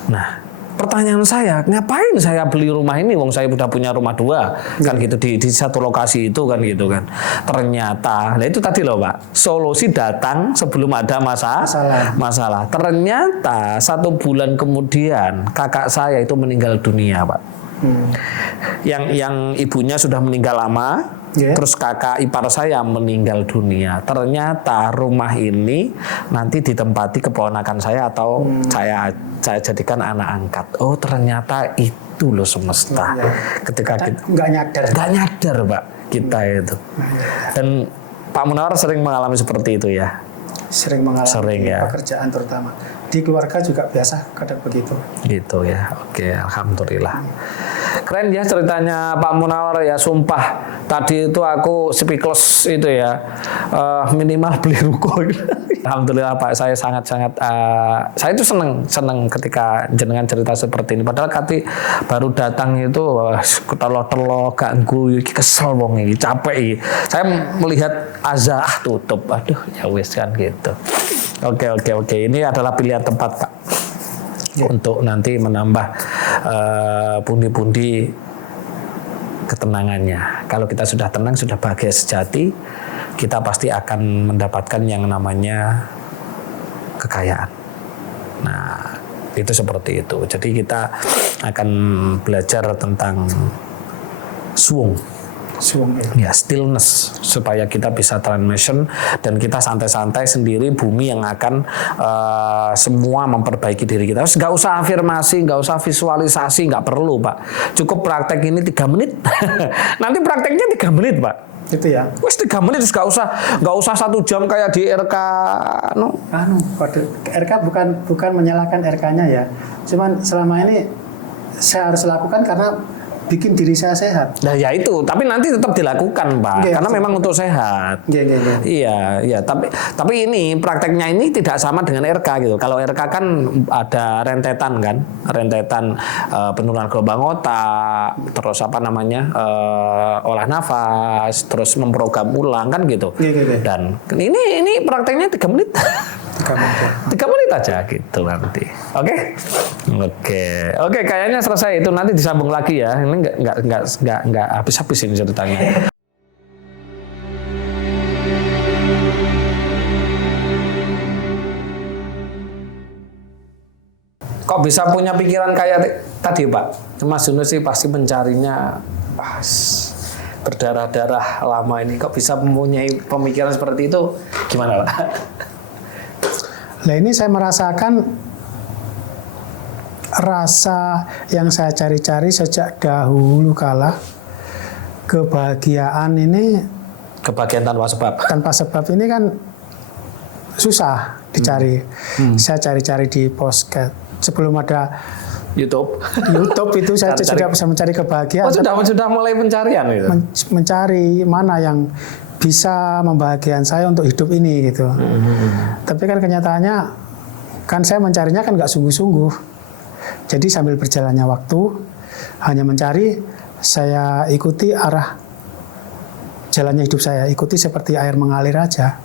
Nah, pertanyaan saya, ngapain saya beli rumah ini? Wong saya udah punya rumah 2 kan gitu di satu lokasi itu kan gitu kan. Ternyata, nah itu tadi loh, Pak. Solusi datang sebelum ada masalah. Ternyata 1 bulan kemudian kakak saya itu meninggal dunia, Pak. Yang ibunya sudah meninggal lama. Terus kakak ipar saya meninggal dunia. Ternyata rumah ini nanti ditempati keponakan saya atau saya jadikan anak angkat. Oh, ternyata itu loh semesta. Ketika kita nggak nyadar, Pak, kita itu. Dan Pak Munawar sering mengalami seperti itu ya. Sering mengalami pekerjaan terutama. Di keluarga juga biasa kadang begitu. Gitu ya. Oke, alhamdulillah. Keren ya ceritanya Pak Munawar ya, sumpah. Tadi itu aku speechless itu ya. Minimal beli ruko. Alhamdulillah Pak, saya sangat-sangat saya itu seneng ketika jenengan cerita seperti ini. Padahal kati baru datang itu ketelo-telo ganggu, kesel wong iki, capek iki. Saya melihat azah tutup. Aduh, ya wis kan gitu. Oke. Ini adalah pilihan tempat Pak. Untuk nanti menambah pundi-pundi ketenangannya. Kalau kita sudah tenang, sudah bahagia sejati, kita pasti akan mendapatkan yang namanya kekayaan. Nah, itu seperti itu. Jadi kita akan belajar tentang suung. Ya, stillness, supaya kita bisa transmission dan kita santai-santai sendiri, bumi yang akan semua memperbaiki diri kita. Nggak usah afirmasi, nggak usah visualisasi, nggak perlu Pak. Cukup praktek ini 3 menit. Nanti prakteknya 3 menit Pak. Itu ya. Wes 3 menit, nggak usah 1 jam kayak di RK. RK bukan menyalahkan RK-nya ya. Cuman selama ini saya harus lakukan karena bikin diri saya sehat. Nah ya itu, tapi nanti tetap dilakukan Pak, karena memang untuk sehat. Iya. Tapi ini prakteknya ini tidak sama dengan RK gitu. Kalau RK kan ada rentetan penurunan gelombang otak, terus olah nafas, terus memprogram ulang kan gitu. Dan ini prakteknya 3 menit. 3 menit aja gitu nanti. Oke, kayaknya selesai itu, nanti disambung lagi ya. Ini nggak habis-habis ini ceritanya. Kok bisa punya pikiran kayak tadi Pak? Mas Yunus sih pasti mencarinya berdarah-darah lama ini. Kok bisa mempunyai pemikiran seperti itu? Gimana Pak? Nah ini saya merasakan rasa yang saya cari-cari sejak dahulu kala. Kebahagiaan ini, kebahagiaan tanpa sebab ini kan susah dicari. Saya cari-cari di podcast sebelum ada YouTube itu saya sudah bisa mencari kebahagiaan. Sudah mulai pencarian itu. Mencari mana yang bisa membahagiakan saya untuk hidup ini gitu. Tapi kan kenyataannya kan saya mencarinya kan nggak sungguh-sungguh. Jadi sambil berjalannya waktu hanya mencari, saya ikuti arah jalannya hidup saya, ikuti seperti air mengalir aja.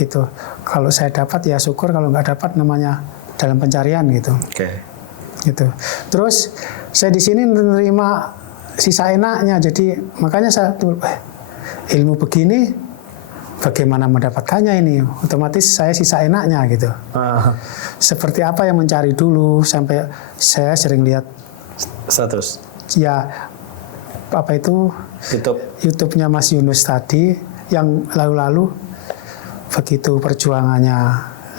Gitu. Kalau saya dapat ya syukur, kalau nggak dapat namanya dalam pencarian gitu. Gitu. Terus saya di sini menerima sisa enaknya, jadi makanya saya tuh ilmu begini bagaimana mendapatkannya ini, otomatis saya sisa enaknya gitu. Seperti apa yang mencari dulu, sampai saya sering lihat status ya apa itu YouTube-nya Mas Yunus tadi yang lalu-lalu, begitu perjuangannya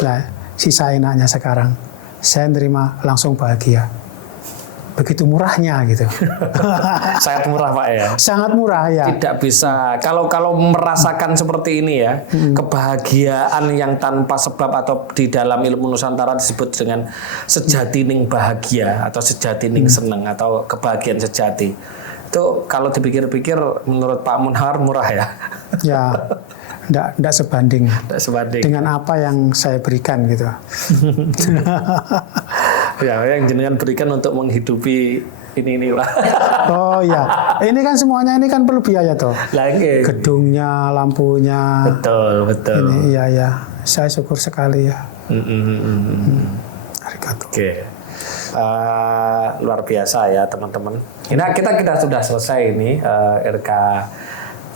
lah, sisa enaknya sekarang saya nerima langsung bahagia. Begitu murahnya gitu. Sangat murah Pak ya. Sangat murah ya. Tidak bisa kalau merasakan seperti ini ya, kebahagiaan yang tanpa sebab atau di dalam ilmu Nusantara disebut dengan sejatining bahagia atau sejatining seneng atau kebahagiaan sejati. Itu kalau dipikir-pikir menurut Pak Munawar murah ya. Ya. Enggak sebanding dengan apa yang saya berikan gitu. Ya, yang jenengan berikan untuk menghidupi ini Pak. Oh iya, ini kan semuanya ini kan perlu biaya toh. Gedungnya, lampunya. Betul. Ini iya, saya syukur sekali ya. Oke. Luar biasa ya teman-teman. Nah, kita sudah selesai ini RK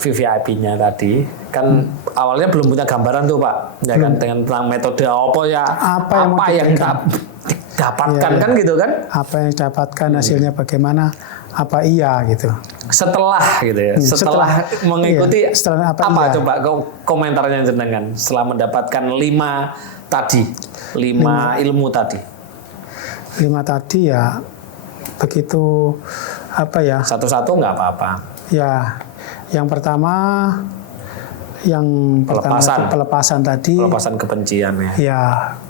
VVIP-nya tadi. Kan awalnya belum punya gambaran tuh Pak, ya kan, dengan tentang metode apa yang dapatkan kan gitu kan? Apa yang didapatkan, hasilnya bagaimana? Apa iya gitu? Setelah gitu ya, setelah mengikuti setelah apa coba komentarnya jenengan setelah mendapatkan 5 ilmu tadi. 5 tadi ya begitu apa ya? Satu-satu nggak apa-apa. Ya, yang pertama pelepasan tadi. Pelepasan kebencian ya. Ya,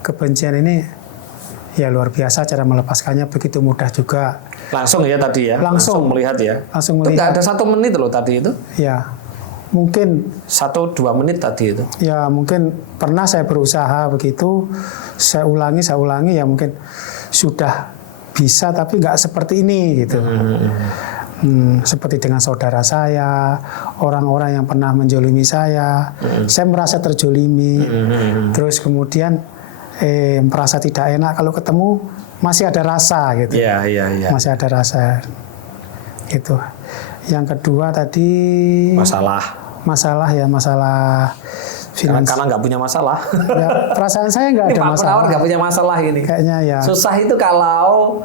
kebencian ini Ya luar biasa cara melepaskannya, begitu mudah juga. Langsung ya tadi ya. Langsung melihat ya. Langsung Itu nggak melihat. ada 1 menit loh tadi itu. Ya, mungkin 1-2 menit tadi itu. ya mungkin pernah saya berusaha begitu, saya ulangi ya mungkin sudah bisa tapi nggak seperti ini gitu. Seperti dengan saudara saya, orang-orang yang pernah menjolimi saya merasa terjolimi, terus kemudian merasa tidak enak kalau ketemu masih ada rasa gitu, Iya. masih ada rasa gitu. Yang kedua tadi masalah Karena nggak punya masalah. Ya, perasaan saya nggak Ini ada Pak masalah. Munawar nggak punya masalah ini. Kayaknya ya. Susah itu kalau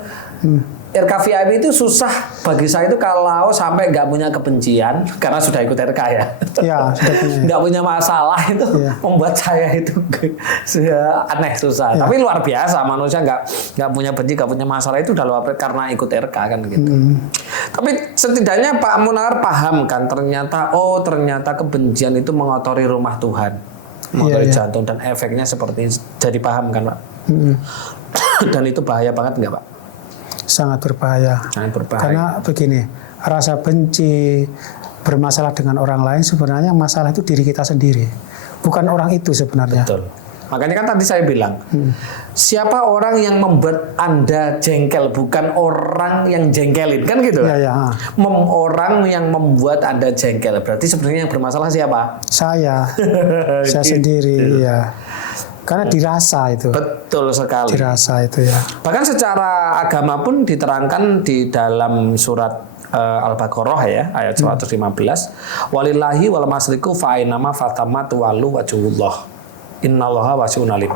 RKVIP itu susah bagi saya itu kalau sampai nggak punya kebencian karena sudah ikut RK ya. Ya, sudah punya. Nggak punya masalah itu Iya. membuat saya itu aneh susah. Iya. Tapi luar biasa manusia nggak punya benci, nggak punya masalah itu udah luar biasa karena ikut RK kan gitu. Tapi setidaknya Pak Munawar paham kan ternyata kebencian itu mengotori rumah Tuhan, mengotori Iya. jantung dan efeknya seperti jadi paham kan Pak. Dan itu bahaya banget nggak Pak? Sangat berbahaya. Sangat berbahaya. Karena begini, rasa benci, bermasalah dengan orang lain sebenarnya masalah itu diri kita sendiri, bukan orang itu sebenarnya. Betul. Makanya kan tadi saya bilang, siapa orang yang membuat Anda jengkel, bukan orang yang jengkelin, kan gitu? Ya. Orang yang membuat Anda jengkel, berarti sebenarnya yang bermasalah siapa? Saya sendiri, ya. Karena dirasa itu. Betul sekali. Dirasa itu ya. Bahkan secara agama pun diterangkan di dalam surat Al-Baqarah ya, ayat 115. Walillahi wal masriku fa ainama fatamat walu wajhullah. Innallaha wasi'un alim.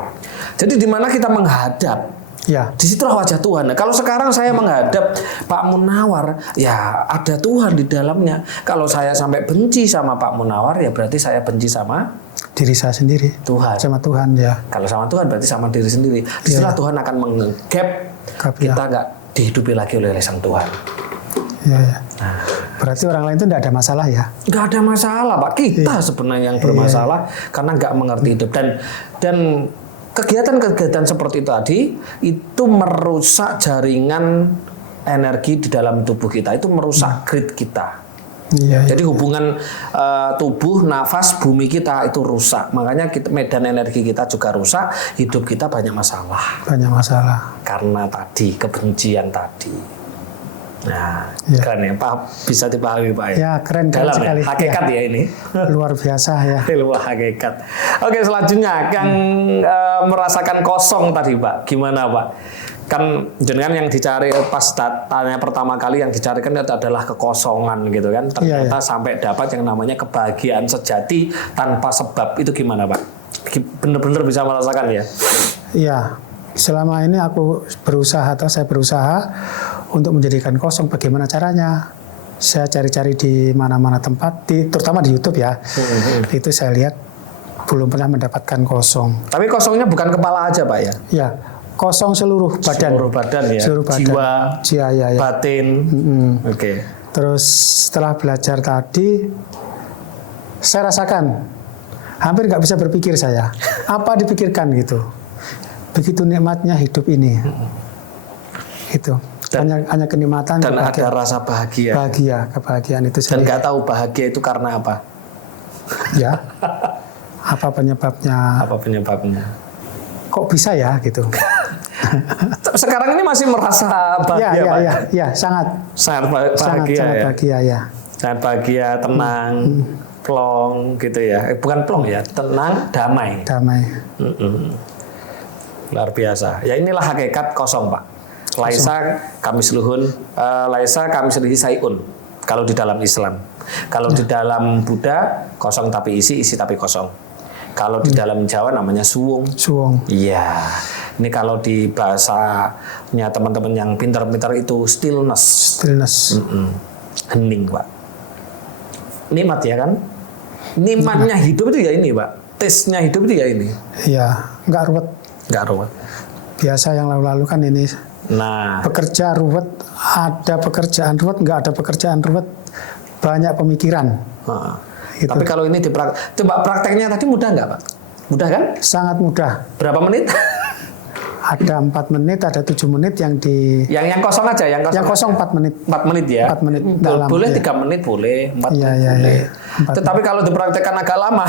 Jadi di mana kita menghadap, Ya. disitulah wajah Tuhan. Nah, kalau sekarang saya menghadap Pak Munawar, ya ada Tuhan di dalamnya. Kalau saya sampai benci sama Pak Munawar, ya berarti saya benci sama Diri saya sendiri. Tuhan. Sama Tuhan ya. Kalau sama Tuhan berarti sama diri sendiri. Disitulah Tuhan akan menggap kita nggak dihidupi lagi oleh Sang Tuhan. Ya. Berarti orang lain itu tidak ada masalah ya? Nggak ada masalah Pak. Kita sebenarnya yang bermasalah karena nggak mengerti hidup dan kegiatan-kegiatan seperti tadi itu merusak jaringan energi di dalam tubuh kita, itu merusak grid kita. Iya. Jadi hubungan tubuh, nafas, bumi kita itu rusak. Makanya medan energi kita juga rusak, hidup kita banyak masalah. Banyak masalah. Karena tadi kebencian tadi. Nah, Ya. keren ya Pak, bisa dipahami Pak ya. Ya, keren Dalam sekali. ya, hakikat ya ini. Luar biasa ya. Ilmu hakikat. Oke, selanjutnya yang merasakan kosong tadi Pak, gimana Pak? Kan jenengan yang dicari pas tanya pertama kali yang dicarikan itu adalah kekosongan gitu kan. Ternyata sampai dapat yang namanya kebahagiaan sejati tanpa sebab. Itu gimana Pak? Bener-bener bisa merasakan ya? Iya. Selama ini saya berusaha untuk menjadikan kosong. Bagaimana caranya? Saya cari-cari di mana-mana tempat, terutama di YouTube ya. Itu saya lihat belum pernah mendapatkan kosong. Tapi kosongnya bukan kepala aja Pak ya? Ya, kosong seluruh badan. Seluruh badan ya? Seluruh badan. Jiwa, ya. batin. Oke. Terus setelah belajar tadi, saya rasakan hampir nggak bisa berpikir saya. Apa dipikirkan gitu? Begitu nikmatnya hidup ini. Itu. Hanya kenikmatan. Dan ada rasa bahagia. Kebahagiaan itu Dan saya. nggak tahu bahagia itu karena apa? Ya. Apa penyebabnya? Apa penyebabnya? Kok bisa ya gitu? Sekarang ini masih merasa bahagia Pak? Ya, sangat. Sangat bahagia Sangat ya? bahagia ya. Sangat bahagia, tenang, plong gitu ya. Bukan plong ya, tenang, damai. Damai. Luar biasa. Ya inilah hakikat kosong Pak. Laisa kami seluhun, laisa kami selihi sayun. Kalau di dalam Islam. Kalau di dalam Buddha, kosong tapi isi tapi kosong. Kalau di dalam Jawa namanya suwung. Suwung. Iya. Ini kalau di bahasanya teman-teman yang pintar-pintar itu stillness. Stillness. Hening Pak. Nikmat ya kan? Nikmatnya hidup itu ya ini Pak. Taste-nya hidup itu ya ini. Iya, nggak ruwet. Nggak ruwet. Biasa yang lalu-lalu kan ini Nah, bekerja ruwet, ada pekerjaan ruwet, nggak ada pekerjaan ruwet, banyak pemikiran. Gitu. Tapi kalau ini coba prakteknya tadi mudah nggak Pak? Mudah kan? Sangat mudah. Berapa menit? ada 4 menit, ada 7 menit yang di Yang kosong aja, yang kosong. 4 menit. 4 menit ya. 4 menit Boleh dalam, 3 menit boleh, 4 Iya, menit iya, boleh. iya. 4 Tetapi kalau dipraktekkan agak lama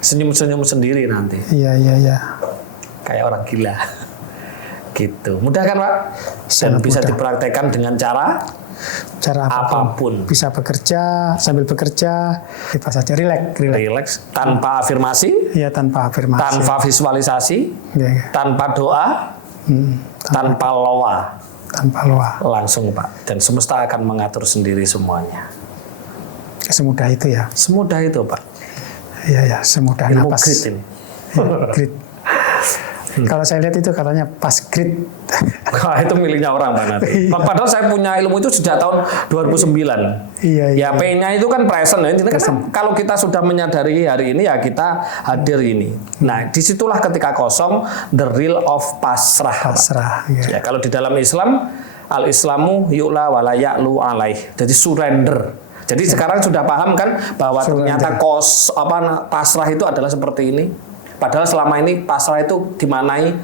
senyum-senyum sendiri nanti. Iya, iya, iya. Kayak orang gila. Gitu. Mudah kan, Pak? Dan Sangat bisa mudah. dipraktekkan dengan cara apapun. Bisa bekerja, sambil bekerja, bebas saja, relax. Relax, tanpa afirmasi, Iya, tanpa afirmasi. tanpa visualisasi, Iya, iya. tanpa doa, tanpa loa. Tanpa loa. Langsung, Pak. Dan semesta akan mengatur sendiri semuanya. Semudah itu ya. Semudah itu, Pak. Iya, ya, semudah Ilmu napas. grit ini. Ya, grit. Kalau saya lihat itu katanya pas grit. Wah, itu miliknya orang, Pak nanti. Padahal saya punya ilmu itu sejak tahun 2009. Iya, Ya, iya. P-nya itu kan present. Jadi kan kalau kita sudah menyadari hari ini, ya kita hadir ini. Nah, disitulah ketika kosong, the real of pasrah. Pak. Pasrah. Ya. Ya, kalau di dalam Islam, al-Islamu yu'la wa la ya'lu alaih. Jadi surrender. Jadi sekarang sudah paham kan bahwa ternyata pasrah itu adalah seperti ini. Padahal selama ini pasrah itu dimanai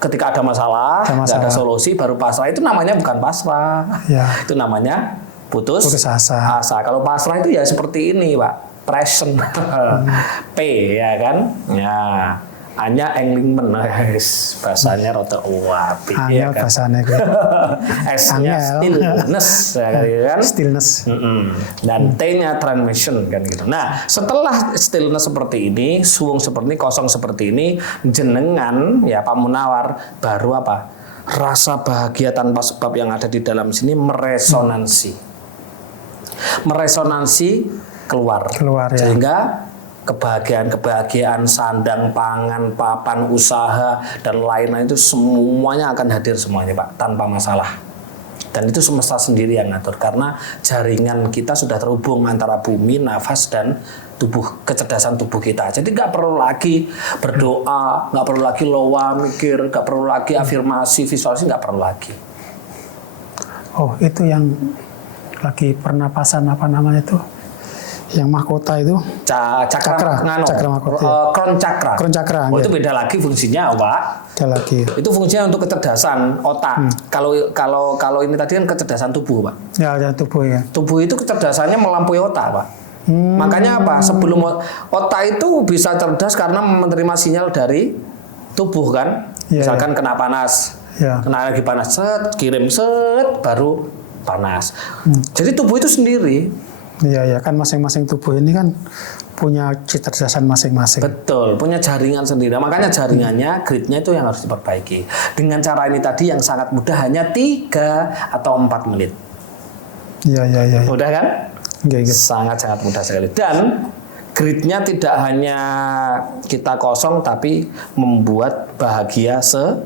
ketika ada masalah, nggak ada solusi, baru pasrah. Itu namanya bukan pasrah. Ya. Itu namanya putus asa. Kalau pasrah itu ya seperti ini, Pak. Present. P ya kan? Ya. Hanya engling menes bahasanya rada uapi ya kan. Bahasanya gitu. S-nya stillness ya kan. Stillness. Dan T-nya transmission kan gitu. Nah, setelah stillness seperti ini, suwung seperti ini, kosong seperti ini, jenengan ya Pak Munawar baru apa? Rasa bahagia tanpa sebab yang ada di dalam sini meresonansi. Meresonansi keluar ya. Sehingga kebahagiaan, sandang, pangan, papan, usaha, dan lain-lain itu semuanya akan hadir semuanya, Pak, tanpa masalah. Dan itu semesta sendiri yang ngatur, karena jaringan kita sudah terhubung antara bumi, nafas, dan kecerdasan tubuh kita. Jadi nggak perlu lagi berdoa, nggak perlu lagi loa, mikir, nggak perlu lagi afirmasi, visualisasi, nggak perlu lagi. Oh, itu yang lagi pernapasan apa namanya itu? Yang mahkota itu cakra mahkota, crown cakra. Oh, itu beda lagi fungsinya, Pak. Beda lagi. Itu fungsinya untuk kecerdasan otak. Kalau ini tadi kan kecerdasan tubuh, Pak. Ya, tubuh ya. Tubuh itu kecerdasannya melampaui otak, Pak. Makanya apa? Sebelum otak itu bisa cerdas karena menerima sinyal dari tubuh kan. Ya, misalkan kena panas, kena lagi panas, kirim baru panas. Jadi tubuh itu sendiri. Iya, ya kan masing-masing tubuh ini kan punya kecerdasan masing-masing. Betul, punya jaringan sendiri. Makanya jaringannya, gridnya itu yang harus diperbaiki. Dengan cara ini tadi yang sangat mudah, hanya 3 atau 4 menit. Iya. Mudah kan? Iya. Sangat-sangat mudah sekali. Dan gridnya tidak hanya kita kosong, tapi membuat bahagia sejati.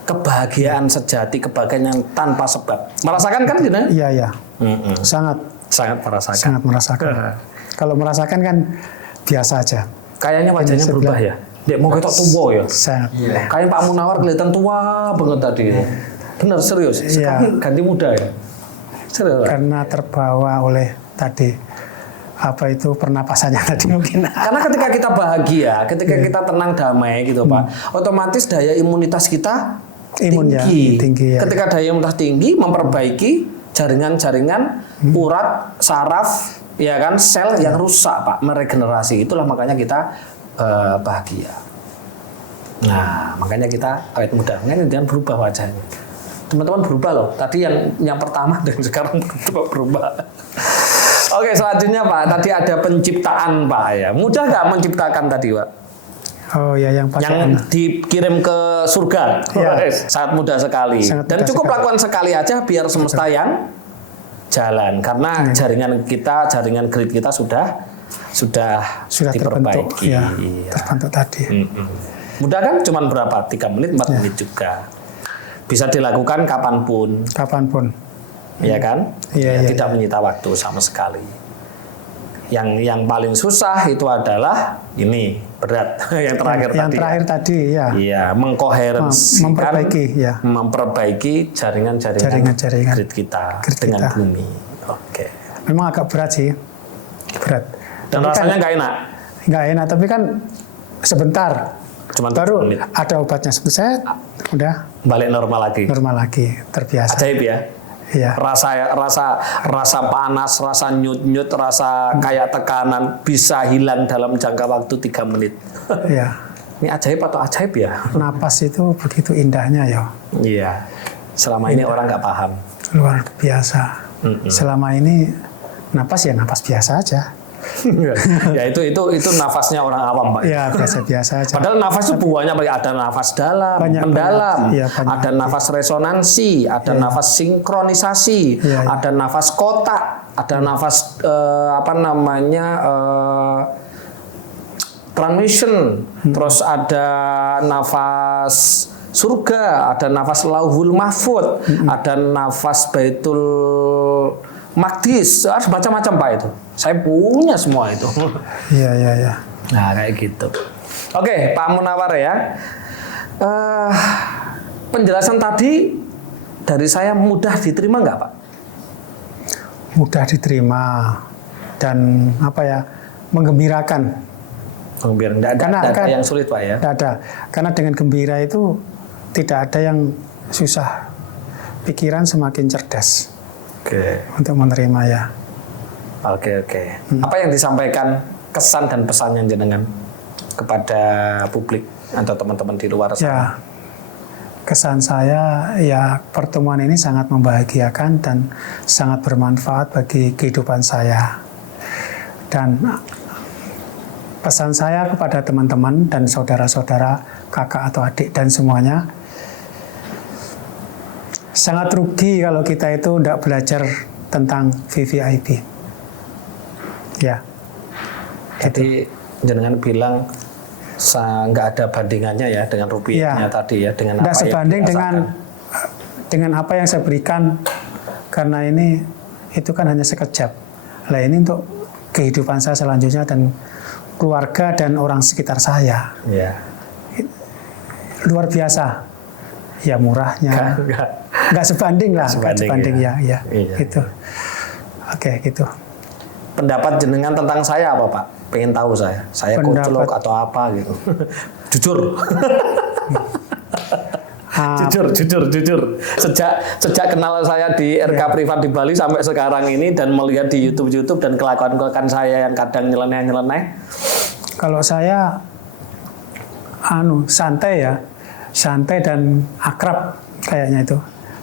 Kebahagiaan sejati, kebahagiaan yang tanpa sebab. Merasakan kan tidak? Iya. Sangat merasakan. Sangat merasakan. Kalau merasakan kan biasa aja. Kayaknya wajahnya berubah ya. Dia mau ketok tua ya. Sangat. Kayak Pak Munawar kelihatan tua banget tadi. Benar, serius. Sekarang ganti muda ya. Serius. Karena terbawa oleh tadi apa itu pernapasannya tadi mungkin. Karena ketika kita bahagia, ketika kita tenang damai gitu, Pak, otomatis daya imunitas kita tinggi. Ya. Ketika daya imunitas tinggi, memperbaiki jaringan-jaringan urat, saraf, ya kan, sel yang rusak, Pak, meregenerasi. Itulah makanya kita bahagia. Nah, makanya kita awet muda. Makanya jangan berubah wajahnya. Teman-teman berubah loh. Tadi yang pertama dan sekarang berubah. Oke, selanjutnya Pak. Tadi ada penciptaan, Pak ya. Mudah nggak menciptakan tadi, Pak? Oh ya, yang dikirim ke surga. Ya. Sangat mudah sekali. Dan cukup lakukan sekali aja biar semesta yang jalan. Karena jaringan grid kita sudah diperbaiki. Terbentuk tadi. Mudah kan? Cuman berapa? 3 menit, 4 menit juga. Bisa dilakukan kapanpun. Ya kan? Tidak menyita waktu sama sekali. Yang paling susah itu adalah ini berat. Yang terakhir tadi. Iya, memperbaiki jaringan grid kita dengan bumi. Oke. Memang agak berat sih. Dan rasanya nggak enak. Nggak enak, tapi kan sebentar. Cuman Baru 7 menit. ada obatnya set, udah Balik normal lagi. normal lagi, terbiasa. Ajaib ya. Iya. Rasa panas, rasa nyut-nyut, rasa kayak tekanan bisa hilang dalam jangka waktu 3 menit. Iya. Ini ajaib atau ajaib ya? Napas itu begitu indahnya ya. Iya. Selama ini orang nggak paham. Luar biasa. Selama ini napas ya napas biasa aja. Ya itu nafasnya orang awam, Pak. Ya biasa-biasa aja. Padahal nafas itu banyak, ada nafas dalam, mendalam, Iya, ada nafas resonansi, ada nafas sinkronisasi, Iya, iya. ada nafas kotak, ada nafas transmission, terus ada nafas surga, ada nafas lauhul mahfud, ada nafas baitul maqdis, macam-macam Pak itu. Saya punya semua itu. Iya. Nah kayak gitu. Oke, Pak Munawar ya. Penjelasan tadi dari saya mudah diterima nggak Pak? Mudah diterima dan menggembirakan. Biar nggak ada yang sulit Pak ya. Tidak ada, karena dengan gembira itu tidak ada yang susah. Pikiran semakin cerdas Oke. untuk menerima ya. Oke. Apa yang disampaikan kesan dan pesannya jenengan kepada publik atau teman-teman di luar sana? Ya, kesan saya ya pertemuan ini sangat membahagiakan dan sangat bermanfaat bagi kehidupan saya. Dan pesan saya kepada teman-teman dan saudara-saudara, kakak atau adik dan semuanya, sangat rugi kalau kita itu tidak belajar tentang VVIP. Ya. Jadi jenengan bilang nggak ada bandingannya ya dengan rupiahnya tadi ya, dengan Tidak apa sebanding yang dengan apa yang saya berikan, karena ini itu kan hanya sekejap. Lah ini untuk kehidupan saya selanjutnya dan keluarga dan orang sekitar saya. Ya. Luar biasa. Ya murahnya. Nggak sebanding lah. Nggak sebanding ya. Iya. Gitu. Oke, gitu. Pendapat jenengan tentang saya apa Pak? Pengen tahu saya. Saya koclok atau apa gitu. Jujur. Jujur. Sejak kenal saya di RK Privat di Bali sampai sekarang ini dan melihat di YouTube dan kelakuan saya yang kadang nyeleneh. Kalau saya santai ya. Santai dan akrab kayaknya itu.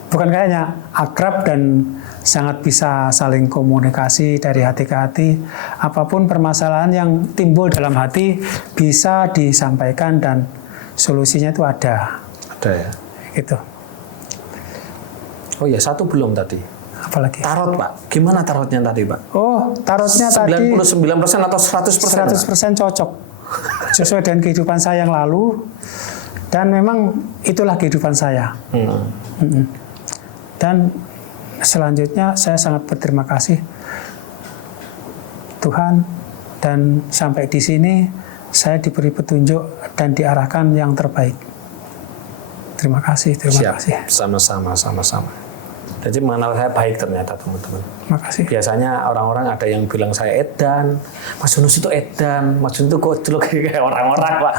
Bukan kayaknya, akrab dan sangat bisa saling komunikasi dari hati ke hati. Apapun permasalahan yang timbul dalam hati bisa disampaikan dan solusinya itu ada. Ada ya. Gitu. Oh ya, satu belum tadi. Apalagi? Tarot Pak. Gimana tarotnya tadi Pak? Oh, tarotnya 99% tadi atau 100%? 100% cocok. Sesuai dengan kehidupan saya yang lalu. Dan memang itulah kehidupan saya. Dan selanjutnya saya sangat berterima kasih Tuhan, dan sampai di sini saya diberi petunjuk dan diarahkan yang terbaik. Terima kasih. Siap. Sama-sama. Jadi mengenal saya baik ternyata teman-teman. Terima kasih. Biasanya orang-orang ada yang bilang saya edan, Mas Yunus itu edan, Mas Yunus itu koclok kayak orang-orang Pak.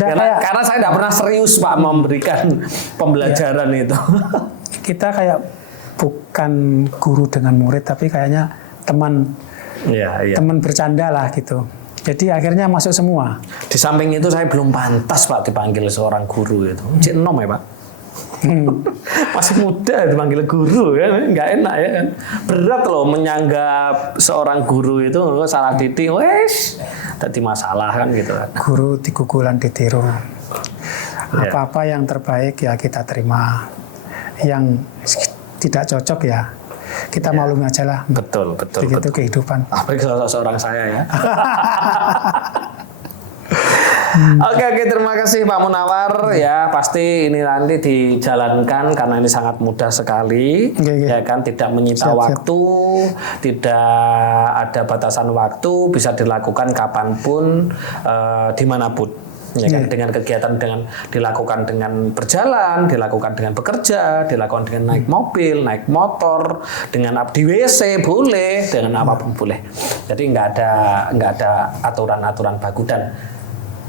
Karena saya tidak pernah serius Pak memberikan pembelajaran itu. Kita kayak bukan guru dengan murid, tapi kayaknya teman teman bercanda lah gitu. Jadi akhirnya masuk semua. Di samping itu saya belum pantas Pak dipanggil seorang guru itu. Cik enom ya Pak. Masih muda dipanggil guru kan, nggak enak ya kan. Berat loh menyanggap seorang guru itu salah titik, wes tadi masalah kan gitu kan. Guru digugulan ditiru. Apa-apa yang terbaik ya kita terima. Yang tidak cocok ya kita maklumi aja lah. Betul. Begitu kehidupan. Apalagi seorang saya ya. Oke, terima kasih Pak Munawar ya, pasti ini nanti dijalankan karena ini sangat mudah sekali. Ya kan, tidak menyita waktu, tidak ada batasan waktu, bisa dilakukan kapanpun, dimanapun. Ya kan, dengan kegiatan dengan dilakukan dengan berjalan, dilakukan dengan bekerja, dilakukan dengan naik mobil, naik motor, dengan di WC boleh, dengan apapun boleh. Jadi nggak ada aturan-aturan baku, dan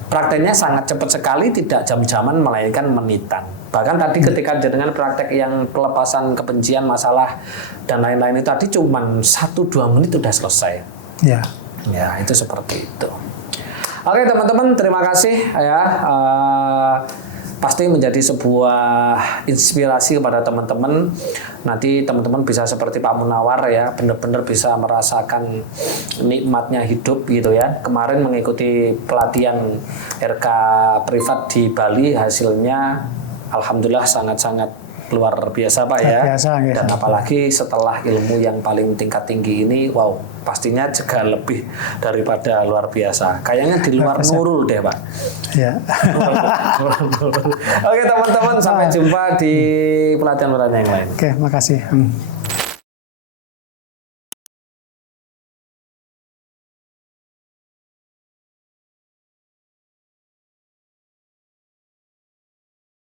prakteknya sangat cepat sekali, tidak jam-jaman melainkan menitan. Bahkan tadi ketika dengan praktek yang pelepasan kebencian, masalah dan lain-lain itu tadi cuman 1-2 menit udah selesai. Ya. Ya, itu seperti itu. Oke teman-teman, terima kasih ya. Pasti menjadi sebuah inspirasi kepada teman-teman. Nanti teman-teman bisa seperti Pak Munawar ya, benar-benar bisa merasakan nikmatnya hidup gitu ya. Kemarin mengikuti pelatihan RK privat di Bali, hasilnya alhamdulillah sangat-sangat luar biasa Pak ya. Dan apalagi setelah ilmu yang paling tingkat tinggi ini, wow, pastinya juga lebih daripada luar biasa. Kayaknya di luar nurul deh Pak. Ya. Oke teman-teman, sampai jumpa di pelatihan yang lain. Oke, makasih.